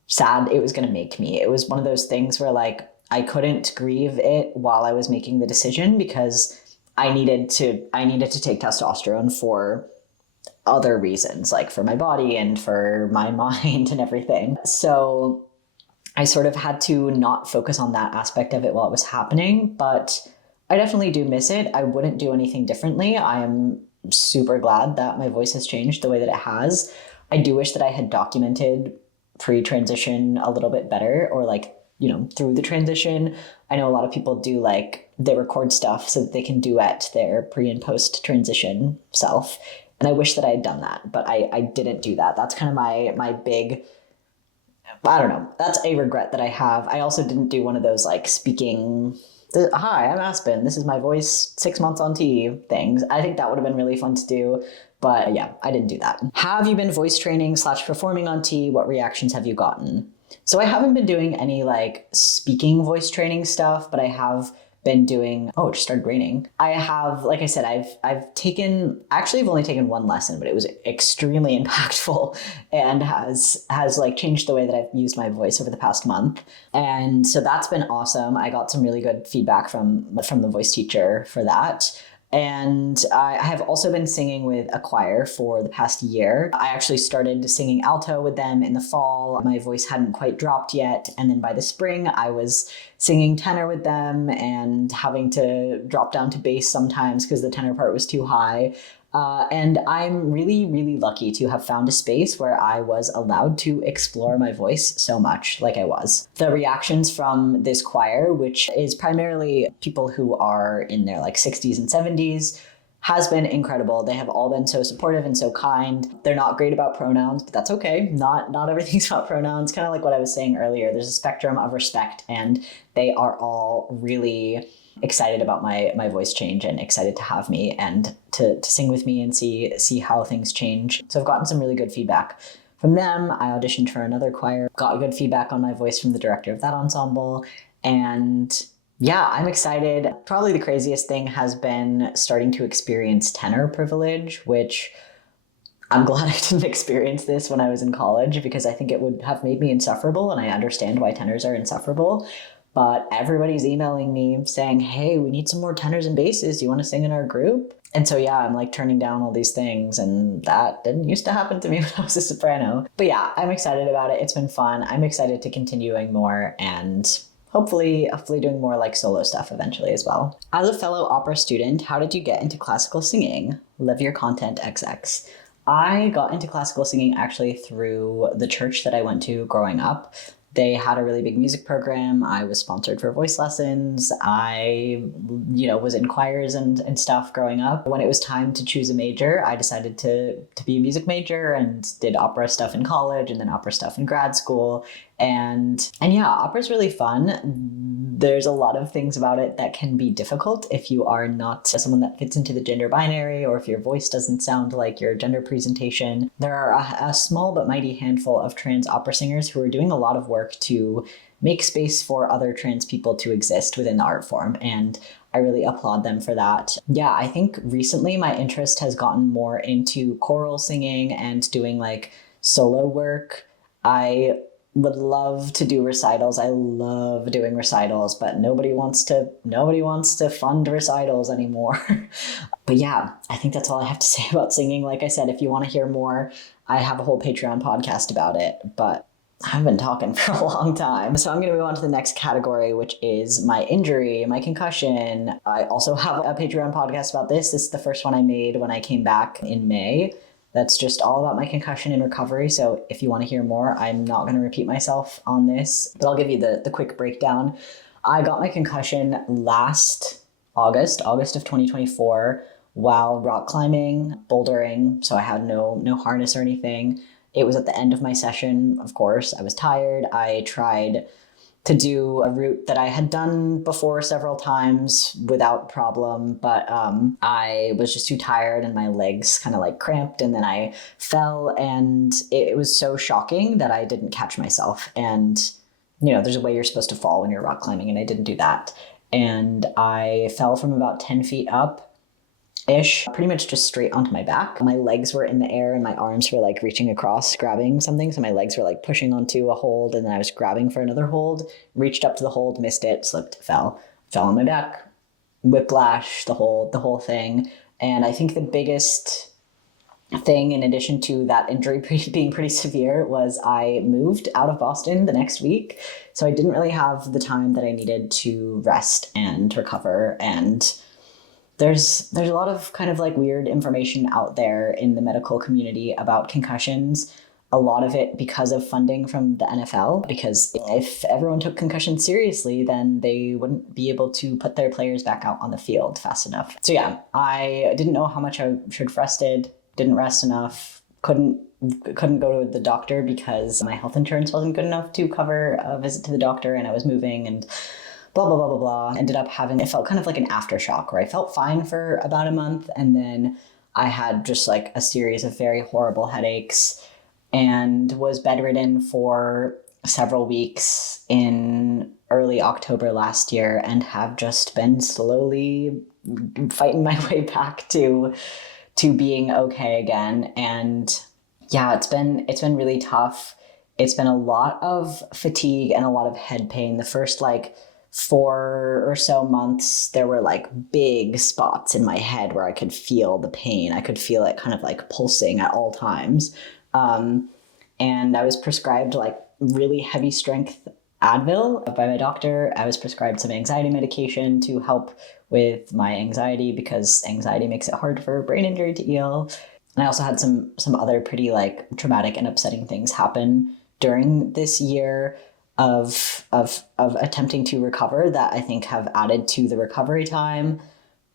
sad it was going to make me. It was one of those things where like I couldn't grieve it while I was making the decision, because I needed to take testosterone for other reasons, like for my body and for my mind and everything. So I sort of had to not focus on that aspect of it while it was happening, but I definitely do miss it. I wouldn't do anything differently. I am super glad that my voice has changed the way that it has. I do wish that I had documented pre-transition a little bit better, or like, you know, through the transition. I know a lot of people do like, they record stuff so that they can duet their pre and post transition self. And I wish that I had done that, but I didn't do that. That's kind of my big, I don't know, that's a regret that I have. I also didn't do one of those like speaking, hi, I'm Aspen, this is my voice 6 months on T things. I think that would have been really fun to do, but yeah, I didn't do that. Have you been voice training / performing on T? What reactions have you gotten? So I haven't been doing any like speaking voice training stuff, but I have been doing, oh, it just started raining. I have, like I said, I've taken, actually I've only taken one lesson, but it was extremely impactful and has like changed the way that I've used my voice over the past month. And so that's been awesome. I got some really good feedback from the voice teacher for that. And I have also been singing with a choir for the past year. I actually started singing alto with them in the fall. My voice hadn't quite dropped yet. And then by the spring, I was singing tenor with them and having to drop down to bass sometimes because the tenor part was too high. And I'm really, really lucky to have found a space where I was allowed to explore my voice so much like I was. The reactions from this choir, which is primarily people who are in their like 60s and 70s, has been incredible. They have all been so supportive and so kind. They're not great about pronouns, but that's okay. Not everything's about pronouns. Kind of like what I was saying earlier. There's a spectrum of respect, and they are all really excited about my voice change and excited to have me and to sing with me and see how things change. So I've gotten some really good feedback from them. I auditioned for another choir, got good feedback on my voice from the director of that ensemble. And yeah, I'm excited. Probably the craziest thing has been starting to experience tenor privilege, which I'm glad I didn't experience this when I was in college, because I think it would have made me insufferable, and I understand why tenors are insufferable. But everybody's emailing me saying, hey, we need some more tenors and basses. Do you want to sing in our group? And so, yeah, I'm like turning down all these things. And that didn't used to happen to me when I was a soprano. But yeah, I'm excited about it. It's been fun. I'm excited to continue doing more and hopefully doing more like solo stuff eventually as well. As a fellow opera student, how did you get into classical singing? Live your content XX. I got into classical singing actually through the church that I went to growing up. They had a really big music program. I was sponsored for voice lessons. I, was in choirs and stuff growing up. When it was time to choose a major, I decided to be a music major and did opera stuff in college and then opera stuff in grad school. And yeah, opera's really fun. There's a lot of things about it that can be difficult if you are not someone that fits into the gender binary, or if your voice doesn't sound like your gender presentation. There are a small but mighty handful of trans opera singers who are doing a lot of work to make space for other trans people to exist within the art form, and I really applaud them for that. Yeah, I think recently my interest has gotten more into choral singing and doing like solo work. I would love to do recitals. I love doing recitals, but nobody wants to fund recitals anymore. But yeah, I think that's all I have to say about singing. Like I said, if you want to hear more, I have a whole Patreon podcast about it, but I've been talking for a long time. So I'm going to move on to the next category, which is my injury, my concussion. I also have a Patreon podcast about this. This is the first one I made when I came back in May. That's just all about my concussion and recovery. So if you want to hear more, I'm not going to repeat myself on this, but I'll give you the quick breakdown. I got my concussion last August of 2024, while rock climbing, bouldering. So I had no harness or anything. It was at the end of my session, of course. I was tired. I tried to do a route that I had done before several times without problem, but I was just too tired and my legs kind of like cramped, and then I fell, and it was so shocking that I didn't catch myself. And there's a way you're supposed to fall when you're rock climbing, and I didn't do that. And I fell from about 10 feet up ish, pretty much just straight onto my back. My legs were in the air and my arms were like reaching across, grabbing something. So my legs were like pushing onto a hold, and then I was grabbing for another hold, reached up to the hold, missed it, slipped, fell on my back, whiplash, the whole thing. And I think the biggest thing, in addition to that injury being pretty severe, was I moved out of Boston the next week. So I didn't really have the time that I needed to rest and recover. And there's a lot of kind of like weird information out there in the medical community about concussions. A lot of it because of funding from the NFL, because if everyone took concussions seriously, then they wouldn't be able to put their players back out on the field fast enough. So yeah, I didn't know how much I should have rested, didn't rest enough, couldn't go to the doctor because my health insurance wasn't good enough to cover a visit to the doctor, and I was moving and blah, blah, blah, blah, blah. Ended up it felt kind of like an aftershock where I felt fine for about a month, and then I had just like a series of very horrible headaches and was bedridden for several weeks in early October last year, and have just been slowly fighting my way back to being okay again. And yeah, it's been really tough. It's been a lot of fatigue and a lot of head pain. The first 4 or so months, there were like big spots in my head where I could feel the pain. I could feel it kind of like pulsing at all times. And I was prescribed like really heavy strength Advil by my doctor. I was prescribed some anxiety medication to help with my anxiety, because anxiety makes it hard for brain injury to heal. And I also had some other pretty like traumatic and upsetting things happen during this year of attempting to recover that I think have added to the recovery time.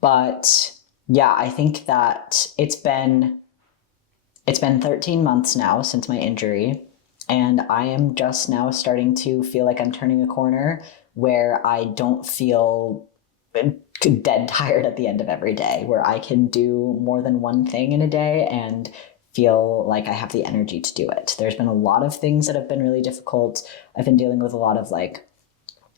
But yeah, I think that it's been 13 months now since my injury, and I am just now starting to feel like I'm turning a corner where I don't feel dead tired at the end of every day, where I can do more than one thing in a day and feel like I have the energy to do it. There's been a lot of things that have been really difficult. I've been dealing with a lot of like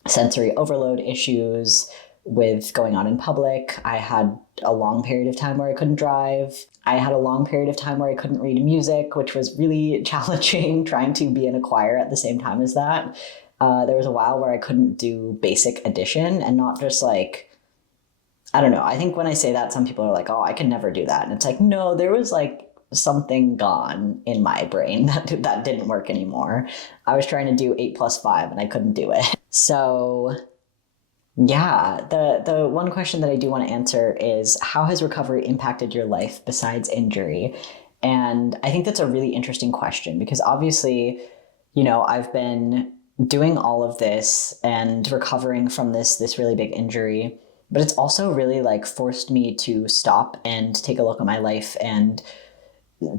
sensory overload issues with going on in public. I had a long period of time where I couldn't drive. I had a long period of time where I couldn't read music, which was really challenging, trying to be in a choir at the same time as that. There was a while where I couldn't do basic addition, and not just like, I don't know. I think when I say that, some people are like, oh, I can never do that. And it's like, no, there was like something gone in my brain that didn't work anymore. I was trying to do 8 + 5 and I couldn't do it. So yeah, the one question that I do want to answer is, how has recovery impacted your life besides injury? And I think that's a really interesting question, because obviously, I've been doing all of this and recovering from this really big injury, but it's also really like forced me to stop and take a look at my life and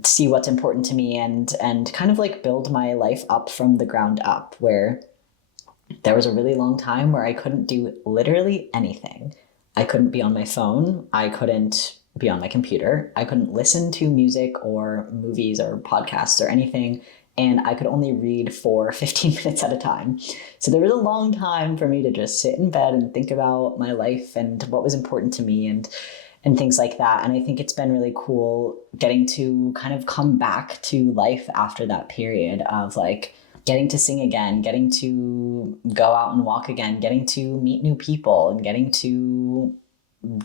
see what's important to me and kind of like build my life up from the ground up, where there was a really long time where I couldn't do literally anything. I couldn't be on my phone. I couldn't be on my computer. I couldn't listen to music or movies or podcasts or anything. And I could only read for 15 minutes at a time. So there was a long time for me to just sit in bed and think about my life and what was important to me and things like that. And I think it's been really cool getting to kind of come back to life after that period of like getting to sing again, getting to go out and walk again, getting to meet new people and getting to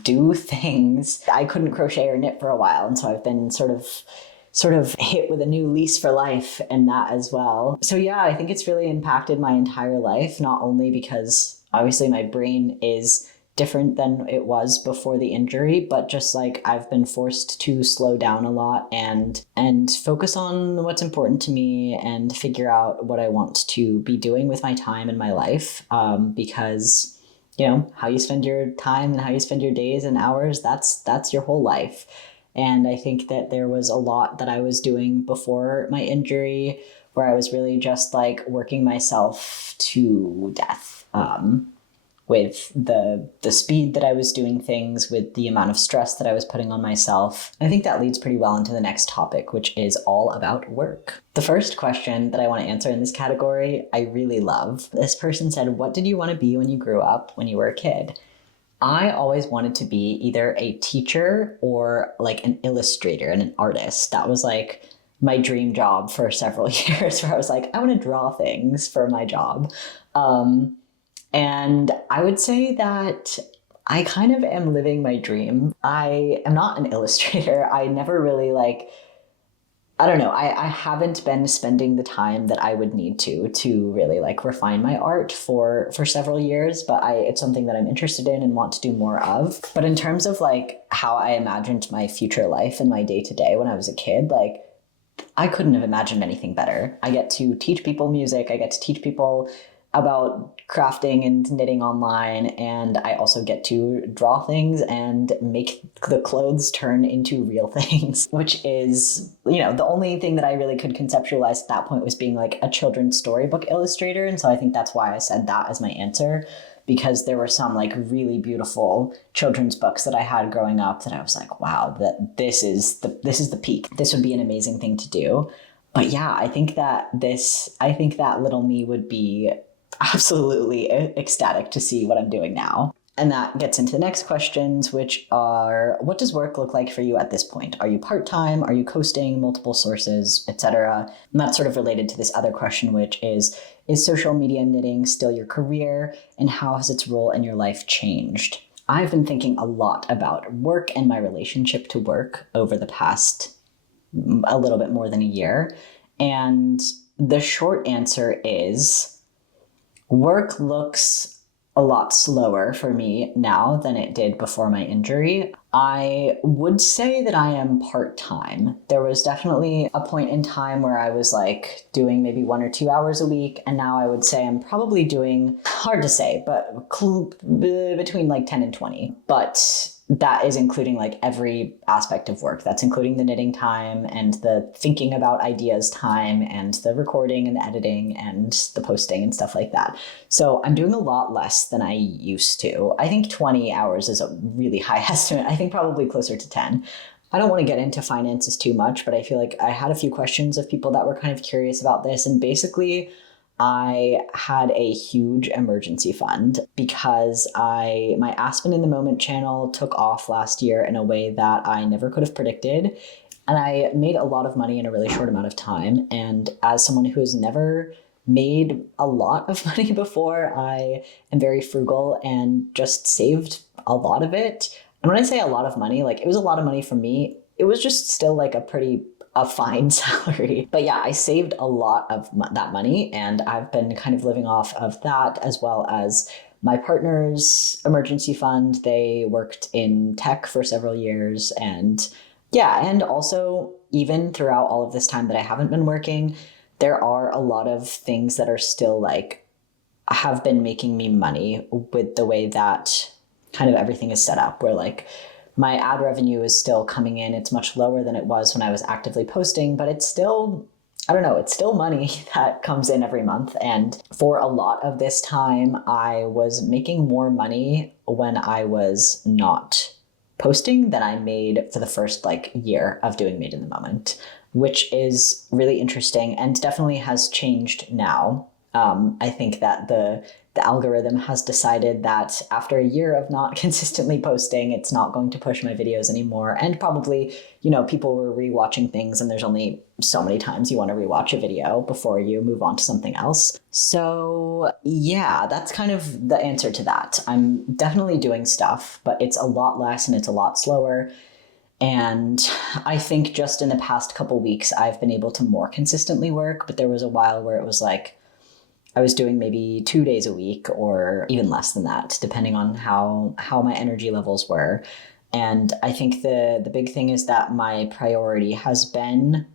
do things. I couldn't crochet or knit for a while. And so I've been sort of hit with a new lease for life and that as well. So yeah, I think it's really impacted my entire life, not only because obviously my brain is different than it was before the injury, but just like I've been forced to slow down a lot and focus on what's important to me and figure out what I want to be doing with my time and my life. Because you know, how you spend your time and how you spend your days and hours, that's your whole life. And I think that there was a lot that I was doing before my injury where I was really just like working myself to death. With the speed that I was doing things, with the amount of stress that I was putting on myself. I think that leads pretty well into the next topic, which is all about work. The first question that I want to answer in this category, I really love. This person said, what did you want to be when you grew up, when you were a kid? I always wanted to be either a teacher or like an illustrator and an artist. That was like my dream job for several years, where I was like, I want to draw things for my job. And I would say that I kind of am living my dream. I am not an illustrator. I never really I don't know. I haven't been spending the time that I would need to really like refine my art for several years, but it's something that I'm interested in and want to do more of. But in terms of like how I imagined my future life and my day to day when I was a kid, like I couldn't have imagined anything better. I get to teach people music. I get to teach people about crafting and knitting online, and I also get to draw things and make the clothes turn into real things, which is, you know, the only thing that I really could conceptualize at that point was being like a children's storybook illustrator. And so I think that's why I said that as my answer, because there were some like really beautiful children's books that I had growing up that I was like, wow, this is the peak. This would be an amazing thing to do. But yeah, I think that little me would be absolutely ecstatic to see what I'm doing now. And that gets into the next questions, which are, what does work look like for you at this point? Are you part-time? Are you coasting, multiple sources, etc.? And that's sort of related to this other question, which is social media knitting still your career? And how has its role in your life changed? I've been thinking a lot about work and my relationship to work over the past a little bit more than a year. And the short answer is work looks a lot slower for me now than it did before my injury. I would say that I am part-time. There was definitely a point in time where I was like doing maybe 1 or 2 hours a week. And now I would say I'm probably doing, hard to say, but between like 10 and 20. But that is including like every aspect of work. That's including the knitting time and the thinking about ideas time and the recording and the editing and the posting and stuff like that. So I'm doing a lot less than I used to. I think 20 hours is a really high estimate. I think probably closer to 10. I don't want to get into finances too much, but I feel like I had a few questions of people that were kind of curious about this. And basically, I had a huge emergency fund because my Aspen in the Moment channel took off last year in a way that I never could have predicted. And I made a lot of money in a really short amount of time. And as someone who has never made a lot of money before, I am very frugal and just saved a lot of it. And when I say a lot of money, like it was a lot of money for me, it was just still like a fine salary. But yeah, I saved a lot of that money, and I've been kind of living off of that, as well as my partner's emergency fund. They worked in tech for several years, and yeah, and also even throughout all of this time that I haven't been working, there are a lot of things that are still like have been making me money with the way that kind of everything is set up, where like my ad revenue is still coming in. It's much lower than it was when I was actively posting, but it's still, I don't know, it's still money that comes in every month. And for a lot of this time, I was making more money when I was not posting than I made for the first like year of doing Made in the Moment, which is really interesting and definitely has changed now. I think that the algorithm has decided that after a year of not consistently posting, it's not going to push my videos anymore. And probably, people were rewatching things, and there's only so many times you want to rewatch a video before you move on to something else. So yeah, that's kind of the answer to that. I'm definitely doing stuff, but it's a lot less and it's a lot slower. And I think just in the past couple weeks, I've been able to more consistently work, but there was a while where it was like, I was doing maybe 2 days a week or even less than that, depending on how my energy levels were. And I think the big thing is that my priority has been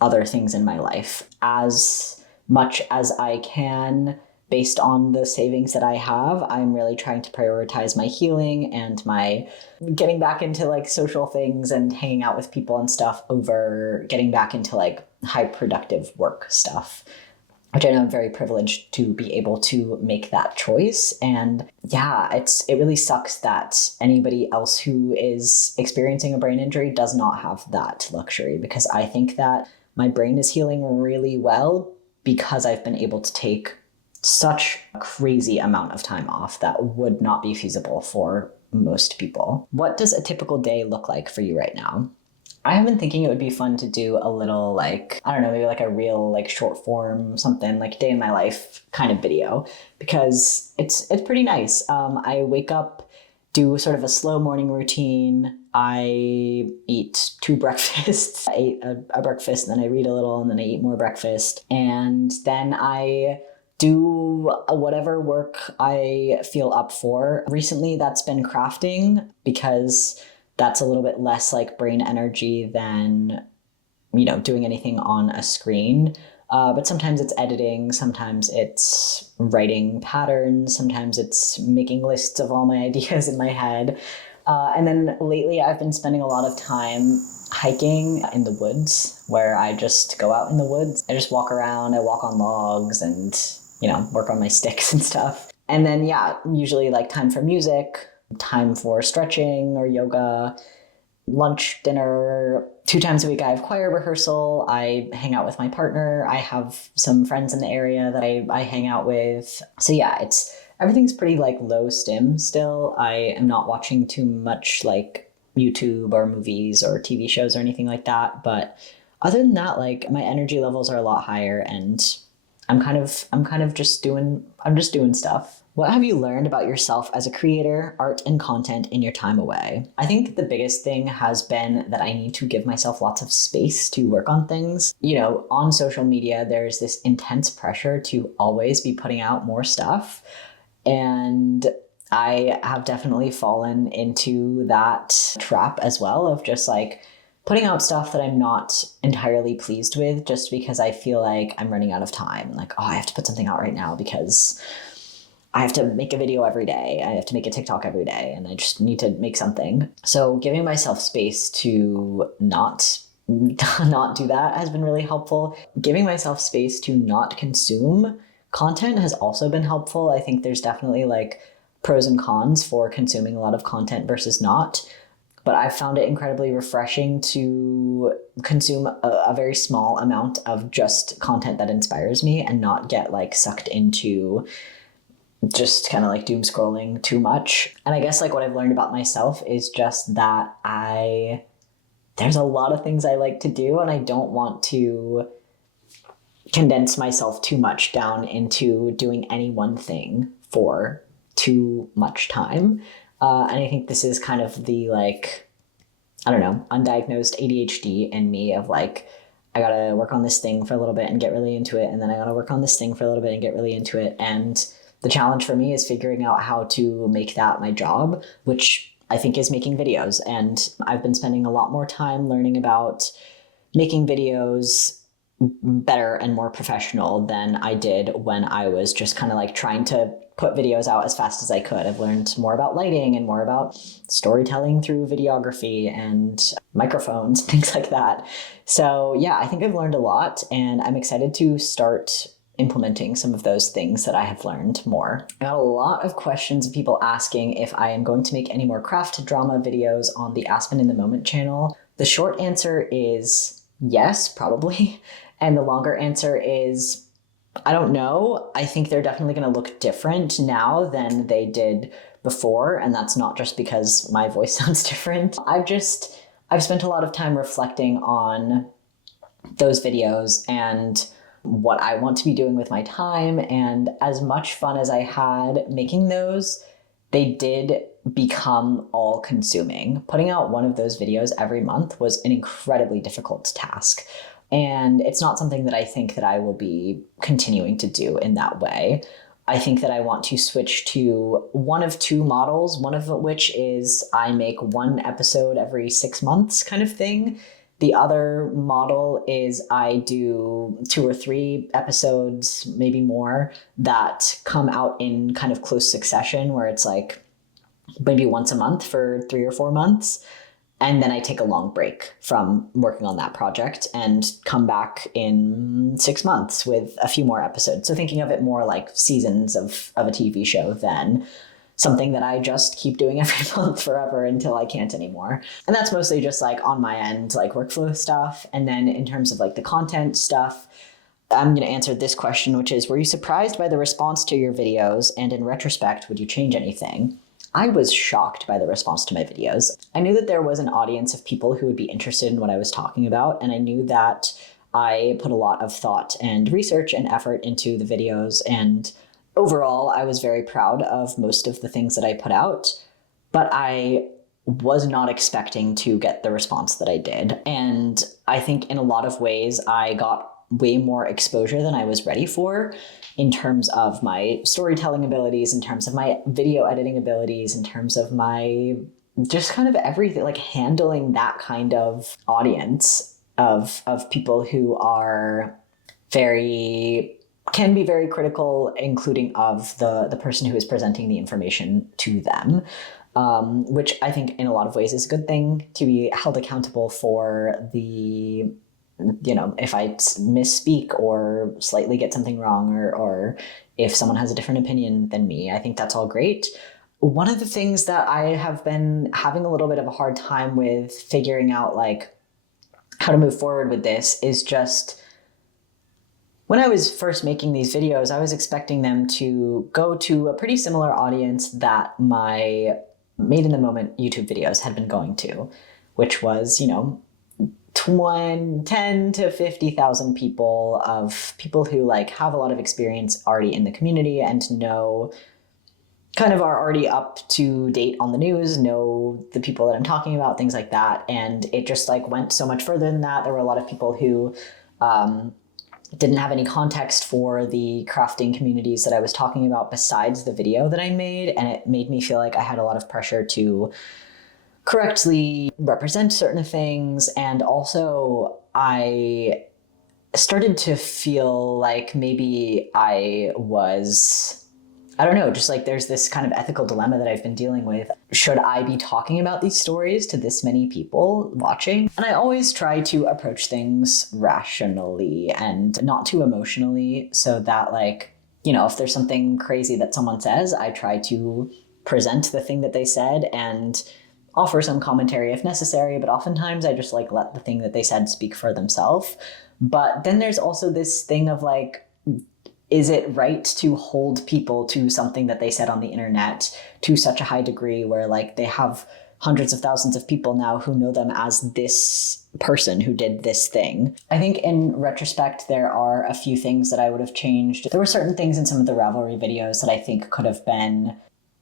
other things in my life as much as I can. Based on the savings that I have, I'm really trying to prioritize my healing and my getting back into like social things and hanging out with people and stuff over getting back into like high productive work stuff, which I know I'm very privileged to be able to make that choice. And yeah, it really sucks that anybody else who is experiencing a brain injury does not have that luxury, because I think that my brain is healing really well because I've been able to take such a crazy amount of time off that would not be feasible for most people. What does a typical day look like for you right now? I have been thinking it would be fun to do a little like, I don't know, maybe like a real like short form, something like day in my life kind of video, because it's pretty nice. I wake up, do sort of a slow morning routine. I eat 2 breakfasts. I ate a breakfast, and then I read a little, and then I eat more breakfast. And then I do whatever work I feel up for. Recently, that's been crafting, because that's a little bit less like brain energy than, doing anything on a screen. But sometimes it's editing, sometimes it's writing patterns, sometimes it's making lists of all my ideas in my head. And then lately I've been spending a lot of time hiking in the woods, where I just go out in the woods. I just walk around, I walk on logs and, work on my sticks and stuff. And then, yeah, usually like time for music, time for stretching or yoga, lunch, dinner. 2 times a week I have choir rehearsal. I hang out with my partner. I have some friends in the area that I hang out with. So yeah, everything's pretty like low stim still. I am not watching too much like YouTube or movies or TV shows or anything like that. But other than that, like my energy levels are a lot higher, and I'm just doing stuff. What have you learned about yourself as a creator, art, and content in your time away? I think the biggest thing has been that I need to give myself lots of space to work on things. On social media, there's this intense pressure to always be putting out more stuff. And I have definitely fallen into that trap as well, of just like putting out stuff that I'm not entirely pleased with just because I feel like I'm running out of time. Like, I have to put something out right now because I have to make a video every day. I have to make a TikTok every day, and I just need to make something. So giving myself space to not do that has been really helpful. Giving myself space to not consume content has also been helpful. I think there's definitely like pros and cons for consuming a lot of content versus not. But I've found it incredibly refreshing to consume a very small amount of just content that inspires me and not get like sucked into just kind of like doom scrolling too much. And I guess like what I've learned about myself is just that there's a lot of things I like to do, and I don't want to condense myself too much down into doing any one thing for too much time. And I think this is kind of the like, I don't know, undiagnosed ADHD in me of like, I gotta work on this thing for a little bit and get really into it. And then I gotta work on this thing for a little bit and get really into it. And the challenge for me is figuring out how to make that my job, which I think is making videos. And I've been spending a lot more time learning about making videos, better and more professional than I did when I was just kind of like trying to put videos out as fast as I could. I've learned more about lighting and more about storytelling through videography and microphones, things like that. So yeah, I think I've learned a lot, and I'm excited to start implementing some of those things that I have learned more. I got a lot of questions of people asking if I am going to make any more craft drama videos on the Aspen in the Moment channel. The short answer is yes, probably. And the longer answer is, I don't know. I think they're definitely going to look different now than they did before. And that's not just because my voice sounds different. I've spent a lot of time reflecting on those videos and what I want to be doing with my time. And as much fun as I had making those, they did become all consuming. Putting out one of those videos every month was an incredibly difficult task. And it's not something that I think that I will be continuing to do in that way. I think that I want to switch to one of two models, one of which is I make one episode every 6 months kind of thing. The other model is I do 2 or 3 episodes, maybe more, that come out in kind of close succession, where it's like maybe once a month for 3 or 4 months. And then I take a long break from working on that project and come back in 6 months with a few more episodes. So thinking of it more like seasons of a TV show than something that I just keep doing every month forever until I can't anymore. And that's mostly just like on my end, like workflow stuff. And then in terms of like the content stuff, I'm going to answer this question, which is, were you surprised by the response to your videos? And in retrospect, would you change anything? I was shocked by the response to my videos. I knew that there was an audience of people who would be interested in what I was talking about, and I knew that I put a lot of thought and research and effort into the videos, and overall, I was very proud of most of the things that I put out, but I was not expecting to get the response that I did. And I think in a lot of ways, I got way more exposure than I was ready for in terms of my storytelling abilities, in terms of my video editing abilities, in terms of my just kind of everything, like handling that kind of audience of people who are can be very critical, including of the person who is presenting the information to them, which I think in a lot of ways is a good thing, to be held accountable for the, if I misspeak or slightly get something wrong, or if someone has a different opinion than me. I think that's all great. One of the things that I have been having a little bit of a hard time with figuring out, like, how to move forward with this is just, when I was first making these videos, I was expecting them to go to a pretty similar audience that my Made in the Moment YouTube videos had been going to, which was, 10 to 50,000 people, of people who like have a lot of experience already in the community and know, kind of are already up to date on the news, know the people that I'm talking about, things like that. And it just like went so much further than that. There were a lot of people who didn't have any context for the crafting communities that I was talking about besides the video that I made. And it made me feel like I had a lot of pressure to correctly represent certain things. And also I started to feel like maybe I don't know, just like there's this kind of ethical dilemma that I've been dealing with. Should I be talking about these stories to this many people watching? And I always try to approach things rationally and not too emotionally, so that if there's something crazy that someone says, I try to present the thing that they said and offer some commentary if necessary, but oftentimes I just let the thing that they said speak for themselves. But then there's also this thing of is it right to hold people to something that they said on the internet to such a high degree where they have hundreds of thousands of people now who know them as this person who did this thing? I think in retrospect, there are a few things that I would have changed. There were certain things in some of the Ravelry videos that I think could have been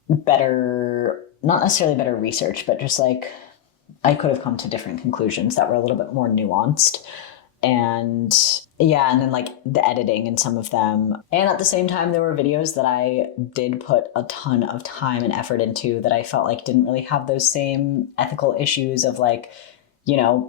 better, not necessarily better research, but just I could have come to different conclusions that were a little bit more nuanced. And then the editing in some of them. And at the same time, there were videos that I did put a ton of time and effort into that I felt didn't really have those same ethical issues of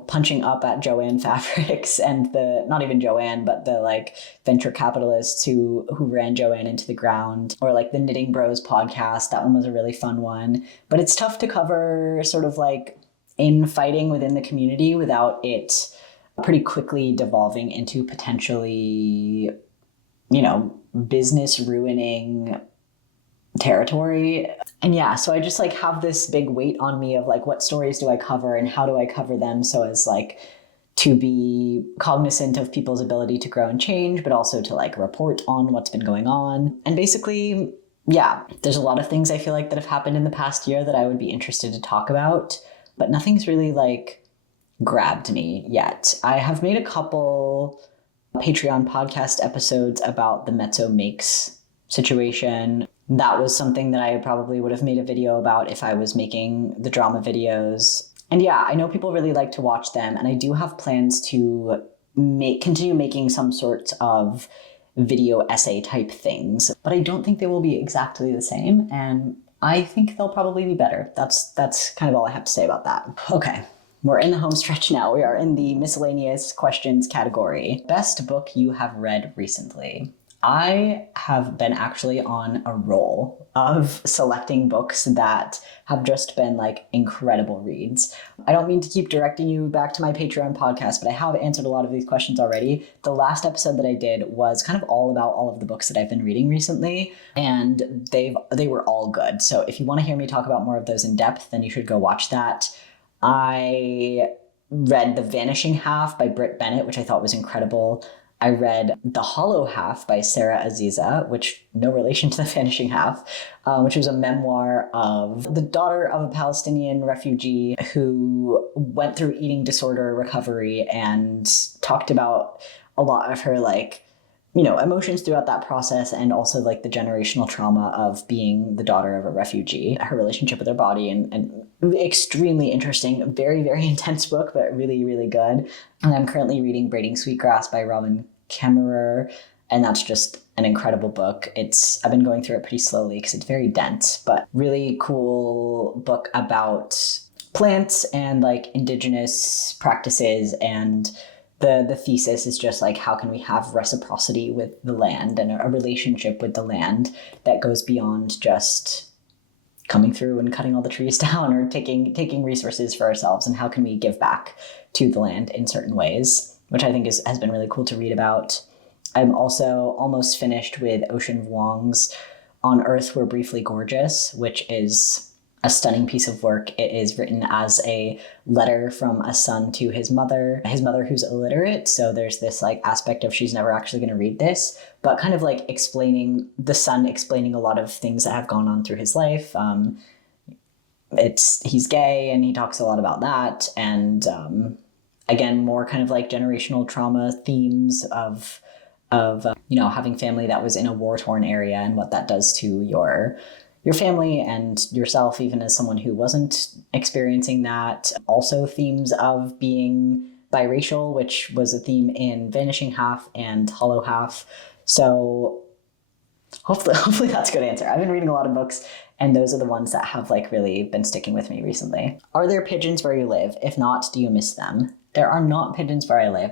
punching up at Joanne Fabrics and not even Joanne, but the like venture capitalists who ran Joanne into the ground, or like the Knitting Bros podcast. That one was a really fun one, but it's tough to cover sort of like infighting within the community without it pretty quickly devolving into potentially, business ruining territory. And yeah, so I just like have this big weight on me of like, what stories do I cover and how do I cover them so as like to be cognizant of people's ability to grow and change, but also to like report on what's been going on. And basically, yeah, there's a lot of things I feel like that have happened in the past year that I would be interested to talk about, but nothing's really like grabbed me yet. I have made a couple Patreon podcast episodes about the Mezzo Makes situation. That was something that I probably would have made a video about if I was making the drama videos. And yeah, I know people really like to watch them, and I do have plans to continue making some sorts of video essay type things, but I don't think they will be exactly the same, and I think they'll probably be better. That's kind of all I have to say about that. Okay. We're in the home stretch now. We are in the miscellaneous questions category. Best book you have read recently. I have been actually on a roll of selecting books that have just been like incredible reads. I don't mean to keep directing you back to my Patreon podcast, but I have answered a lot of these questions already. The last episode that I did was kind of all about all of the books that I've been reading recently, and they were all good. So if you want to hear me talk about more of those in depth, then you should go watch that. I read The Vanishing Half by Britt Bennett, which I thought was incredible. I read The Hollow Half by Sarah Aziza, which no relation to The Vanishing Half, which was a memoir of the daughter of a Palestinian refugee who went through eating disorder recovery and talked about a lot of her emotions throughout that process, and also like the generational trauma of being the daughter of a refugee, her relationship with her body, and extremely interesting, very, very intense book, but really, really good. And I'm currently reading Braiding Sweetgrass by Robin Kemmerer, and that's just an incredible book. I've been going through it pretty slowly because it's very dense, but really cool book about plants and like indigenous practices, and the thesis is just like, how can we have reciprocity with the land and a relationship with the land that goes beyond just coming through and cutting all the trees down or taking resources for ourselves, and how can we give back to the land in certain ways, which I think has been really cool to read about. I'm also almost finished with Ocean Vuong's On Earth We're Briefly Gorgeous, which is a stunning piece of work. It is written as a letter from a son to his mother who's illiterate. So there's this like aspect of she's never actually going to read this, but kind of like explaining a lot of things that have gone on through his life. He's gay, and he talks a lot about that. And again, more kind of like generational trauma themes of having family that was in a war-torn area and what that does to your family and yourself, even as someone who wasn't experiencing that. Also themes of being biracial, which was a theme in Vanishing Half and Hollow Half. So hopefully that's a good answer. I've been reading a lot of books, and those are the ones that have like really been sticking with me recently. Are there pigeons where you live? If not, do you miss them? There are not pigeons where I live.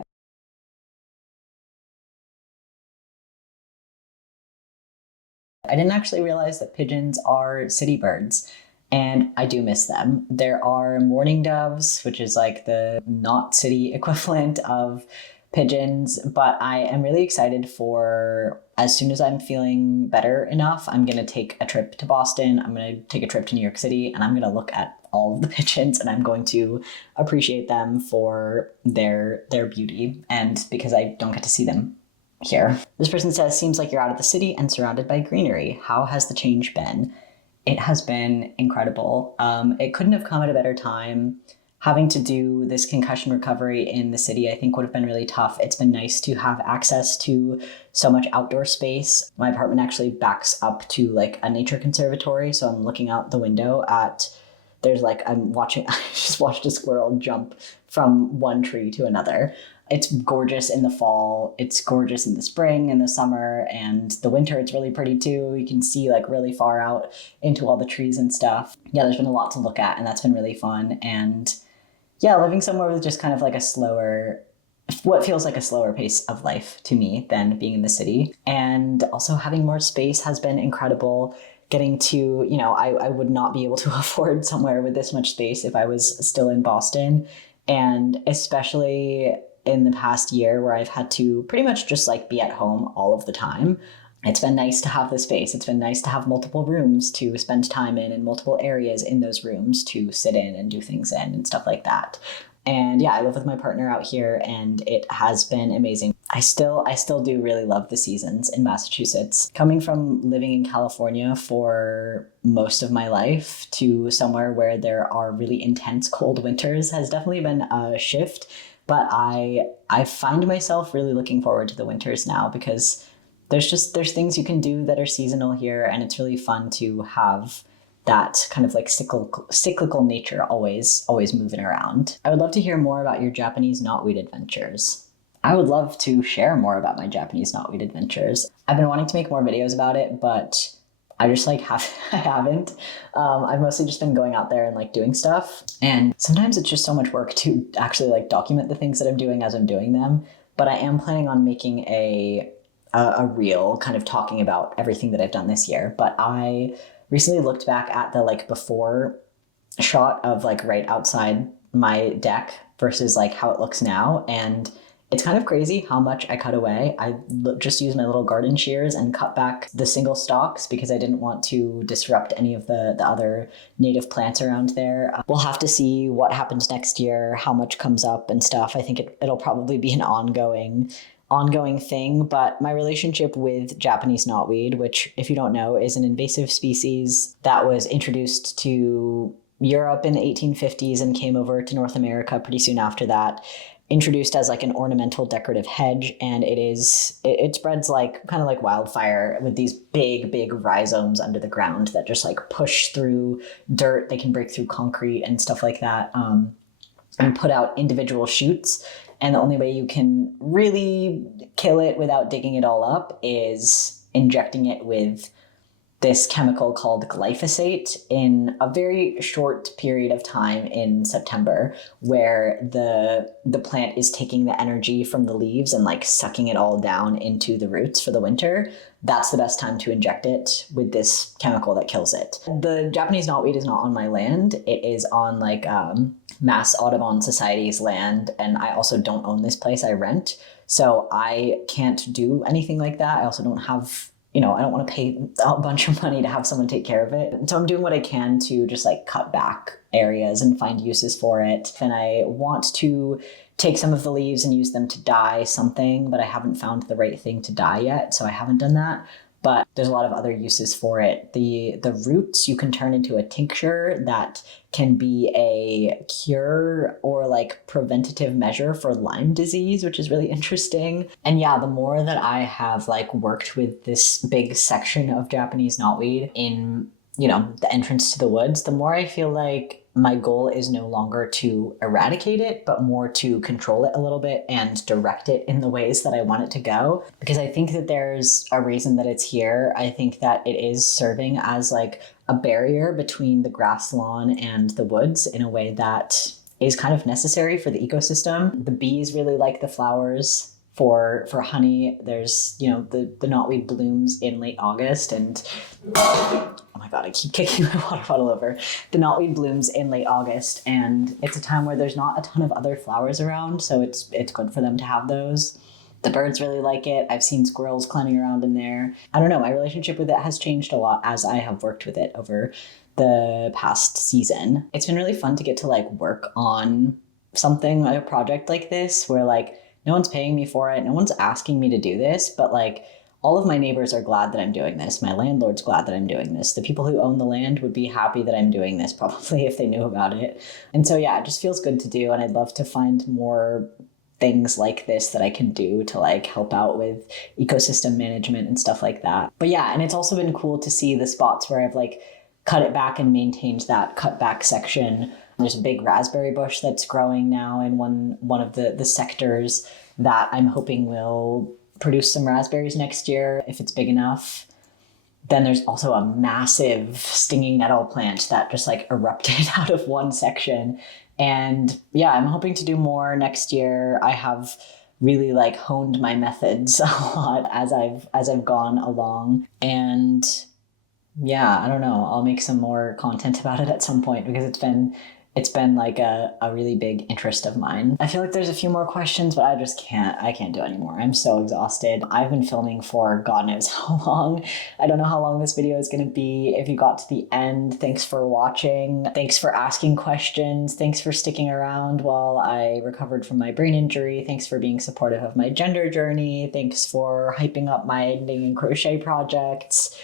I didn't actually realize that pigeons are city birds, and I do miss them. There are mourning doves, which is like the not city equivalent of pigeons, but I am really excited for, as soon as I'm feeling better enough, I'm going to take a trip to Boston, I'm going to take a trip to New York City, and I'm going to look at all of the pigeons, and I'm going to appreciate them for their beauty, and because I don't get to see them here. This person says, seems like you're out of the city and surrounded by greenery. How has the change been? It has been incredible. It couldn't have come at a better time. Having to do this concussion recovery in the city, I think, would have been really tough. It's been nice to have access to so much outdoor space. My apartment actually backs up to like a nature conservatory, so I'm looking out the window at, I just watched a squirrel jump from one tree to another. It's gorgeous in the fall. It's gorgeous in the spring and the summer, and the winter it's really pretty too. You can see like really far out into all the trees and stuff. Yeah, there's been a lot to look at, and that's been really fun. And Yeah, living somewhere with just kind of like a slower, what feels like a slower pace of life to me than being in the city. And also having more space has been incredible. Getting to, I would not be able to afford somewhere with this much space if I was still in Boston. And especially in the past year where I've had to pretty much just like be at home all of the time. It's been nice to have the space. It's been nice to have multiple rooms to spend time in and multiple areas in those rooms to sit in and do things in and stuff like that. And yeah, I live with my partner out here and it has been amazing. I still do really love the seasons in Massachusetts. Coming from living in California for most of my life to somewhere where there are really intense cold winters has definitely been a shift. But I find myself really looking forward to the winters now because there's things you can do that are seasonal here, and it's really fun to have that kind of like cyclical nature always moving around. I would love to hear more about your Japanese knotweed adventures. I would love to share more about my Japanese knotweed adventures. I've been wanting to make more videos about it, but I just like I haven't. I've mostly just been going out there and like doing stuff, and sometimes it's just so much work to actually like document the things that I'm doing as I'm doing them. But I am planning on making a reel kind of talking about everything that I've done this year. But I recently looked back at the like before shot of like right outside my deck versus like how it looks now, and it's kind of crazy how much I cut away. I just used my little garden shears and cut back the single stalks because I didn't want to disrupt any of the other native plants around there. We'll have to see what happens next year, how much comes up and stuff. I think it'll probably be an ongoing thing, but my relationship with Japanese knotweed, which if you don't know is an invasive species that was introduced to Europe in the 1850s and came over to North America pretty soon after that, introduced as like an ornamental decorative hedge, and it spreads like kind of like wildfire with these big rhizomes under the ground that just like push through dirt. They can break through concrete and stuff like that, and put out individual shoots. And the only way you can really kill it without digging it all up is injecting it with this chemical called glyphosate in a very short period of time in September, where the plant is taking the energy from the leaves and like sucking it all down into the roots for the winter. That's the best time to inject it with this chemical that kills it. The Japanese knotweed is not on my land. It is on like Mass Audubon Society's land, and I also don't own this place. I rent, so I can't do anything like that. I also don't have, I don't want to pay a bunch of money to have someone take care of it. And so I'm doing what I can to just like cut back areas and find uses for it. And I want to take some of the leaves and use them to dye something, but I haven't found the right thing to dye yet, so I haven't done that. But there's a lot of other uses for it. The roots you can turn into a tincture that can be a cure or like preventative measure for Lyme disease, which is really interesting. And yeah, the more that I have like worked with this big section of Japanese knotweed in, the entrance to the woods, the more I feel like my goal is no longer to eradicate it, but more to control it a little bit and direct it in the ways that I want it to go. Because I think that there's a reason that it's here. I think that it is serving as like a barrier between the grass lawn and the woods in a way that is kind of necessary for the ecosystem. The bees really like the flowers for honey. There's, the knotweed blooms in late August, and oh my God, I keep kicking my water bottle over. The knotweed blooms in late August, and it's a time where there's not a ton of other flowers around, so it's good for them to have those. The birds really like it. I've seen squirrels climbing around in there. I don't know, my relationship with it has changed a lot as I have worked with it over the past season. It's been really fun to get to like work on something, like a project like this, where like no one's paying me for it, no one's asking me to do this, but like all of my neighbors are glad that I'm doing this. My landlord's glad that I'm doing this. The people who own the land would be happy that I'm doing this, probably, if they knew about it. And so, yeah, it just feels good to do. And I'd love to find more things like this that I can do to like help out with ecosystem management and stuff like that. But yeah, and it's also been cool to see the spots where I've like cut it back and maintained that cut back section. There's a big raspberry bush that's growing now in one of the sectors that I'm hoping will produce some raspberries next year if it's big enough. Then there's also a massive stinging nettle plant that just like erupted out of one section. And yeah, I'm hoping to do more next year. I have really like honed my methods a lot as I've gone along. And yeah, I don't know. I'll make some more content about it at some point because it's been like a really big interest of mine. I feel like there's a few more questions, but I can't do anymore. I'm so exhausted. I've been filming for God knows how long. I don't know how long this video is going to be. If you got to the end, thanks for watching. Thanks for asking questions. Thanks for sticking around while I recovered from my brain injury. Thanks for being supportive of my gender journey. Thanks for hyping up my knitting and crochet projects.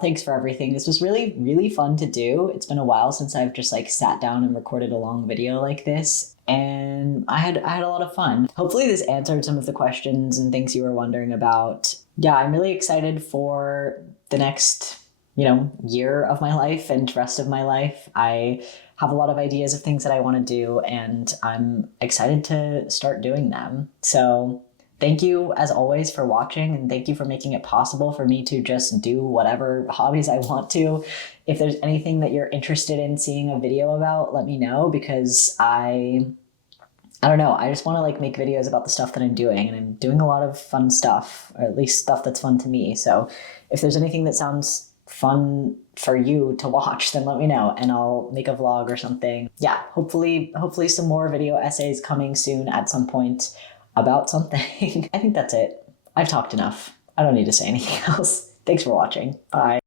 Thanks for everything. This was really, really fun to do. It's been a while since I've just like sat down and recorded a long video like this, and I had a lot of fun. Hopefully this answered some of the questions and things you were wondering about. Yeah, I'm really excited for the next, year of my life and rest of my life. I have a lot of ideas of things that I want to do, and I'm excited to start doing them. So thank you, as always, for watching, and thank you for making it possible for me to just do whatever hobbies I want to. If there's anything that you're interested in seeing a video about, let me know, because I don't know, I just want to like make videos about the stuff that I'm doing, and I'm doing a lot of fun stuff, or at least stuff that's fun to me. So if there's anything that sounds fun for you to watch, then let me know and I'll make a vlog or something. Yeah, hopefully some more video essays coming soon at some point about something. I think that's it. I've talked enough. I don't need to say anything else. Thanks for watching. Bye.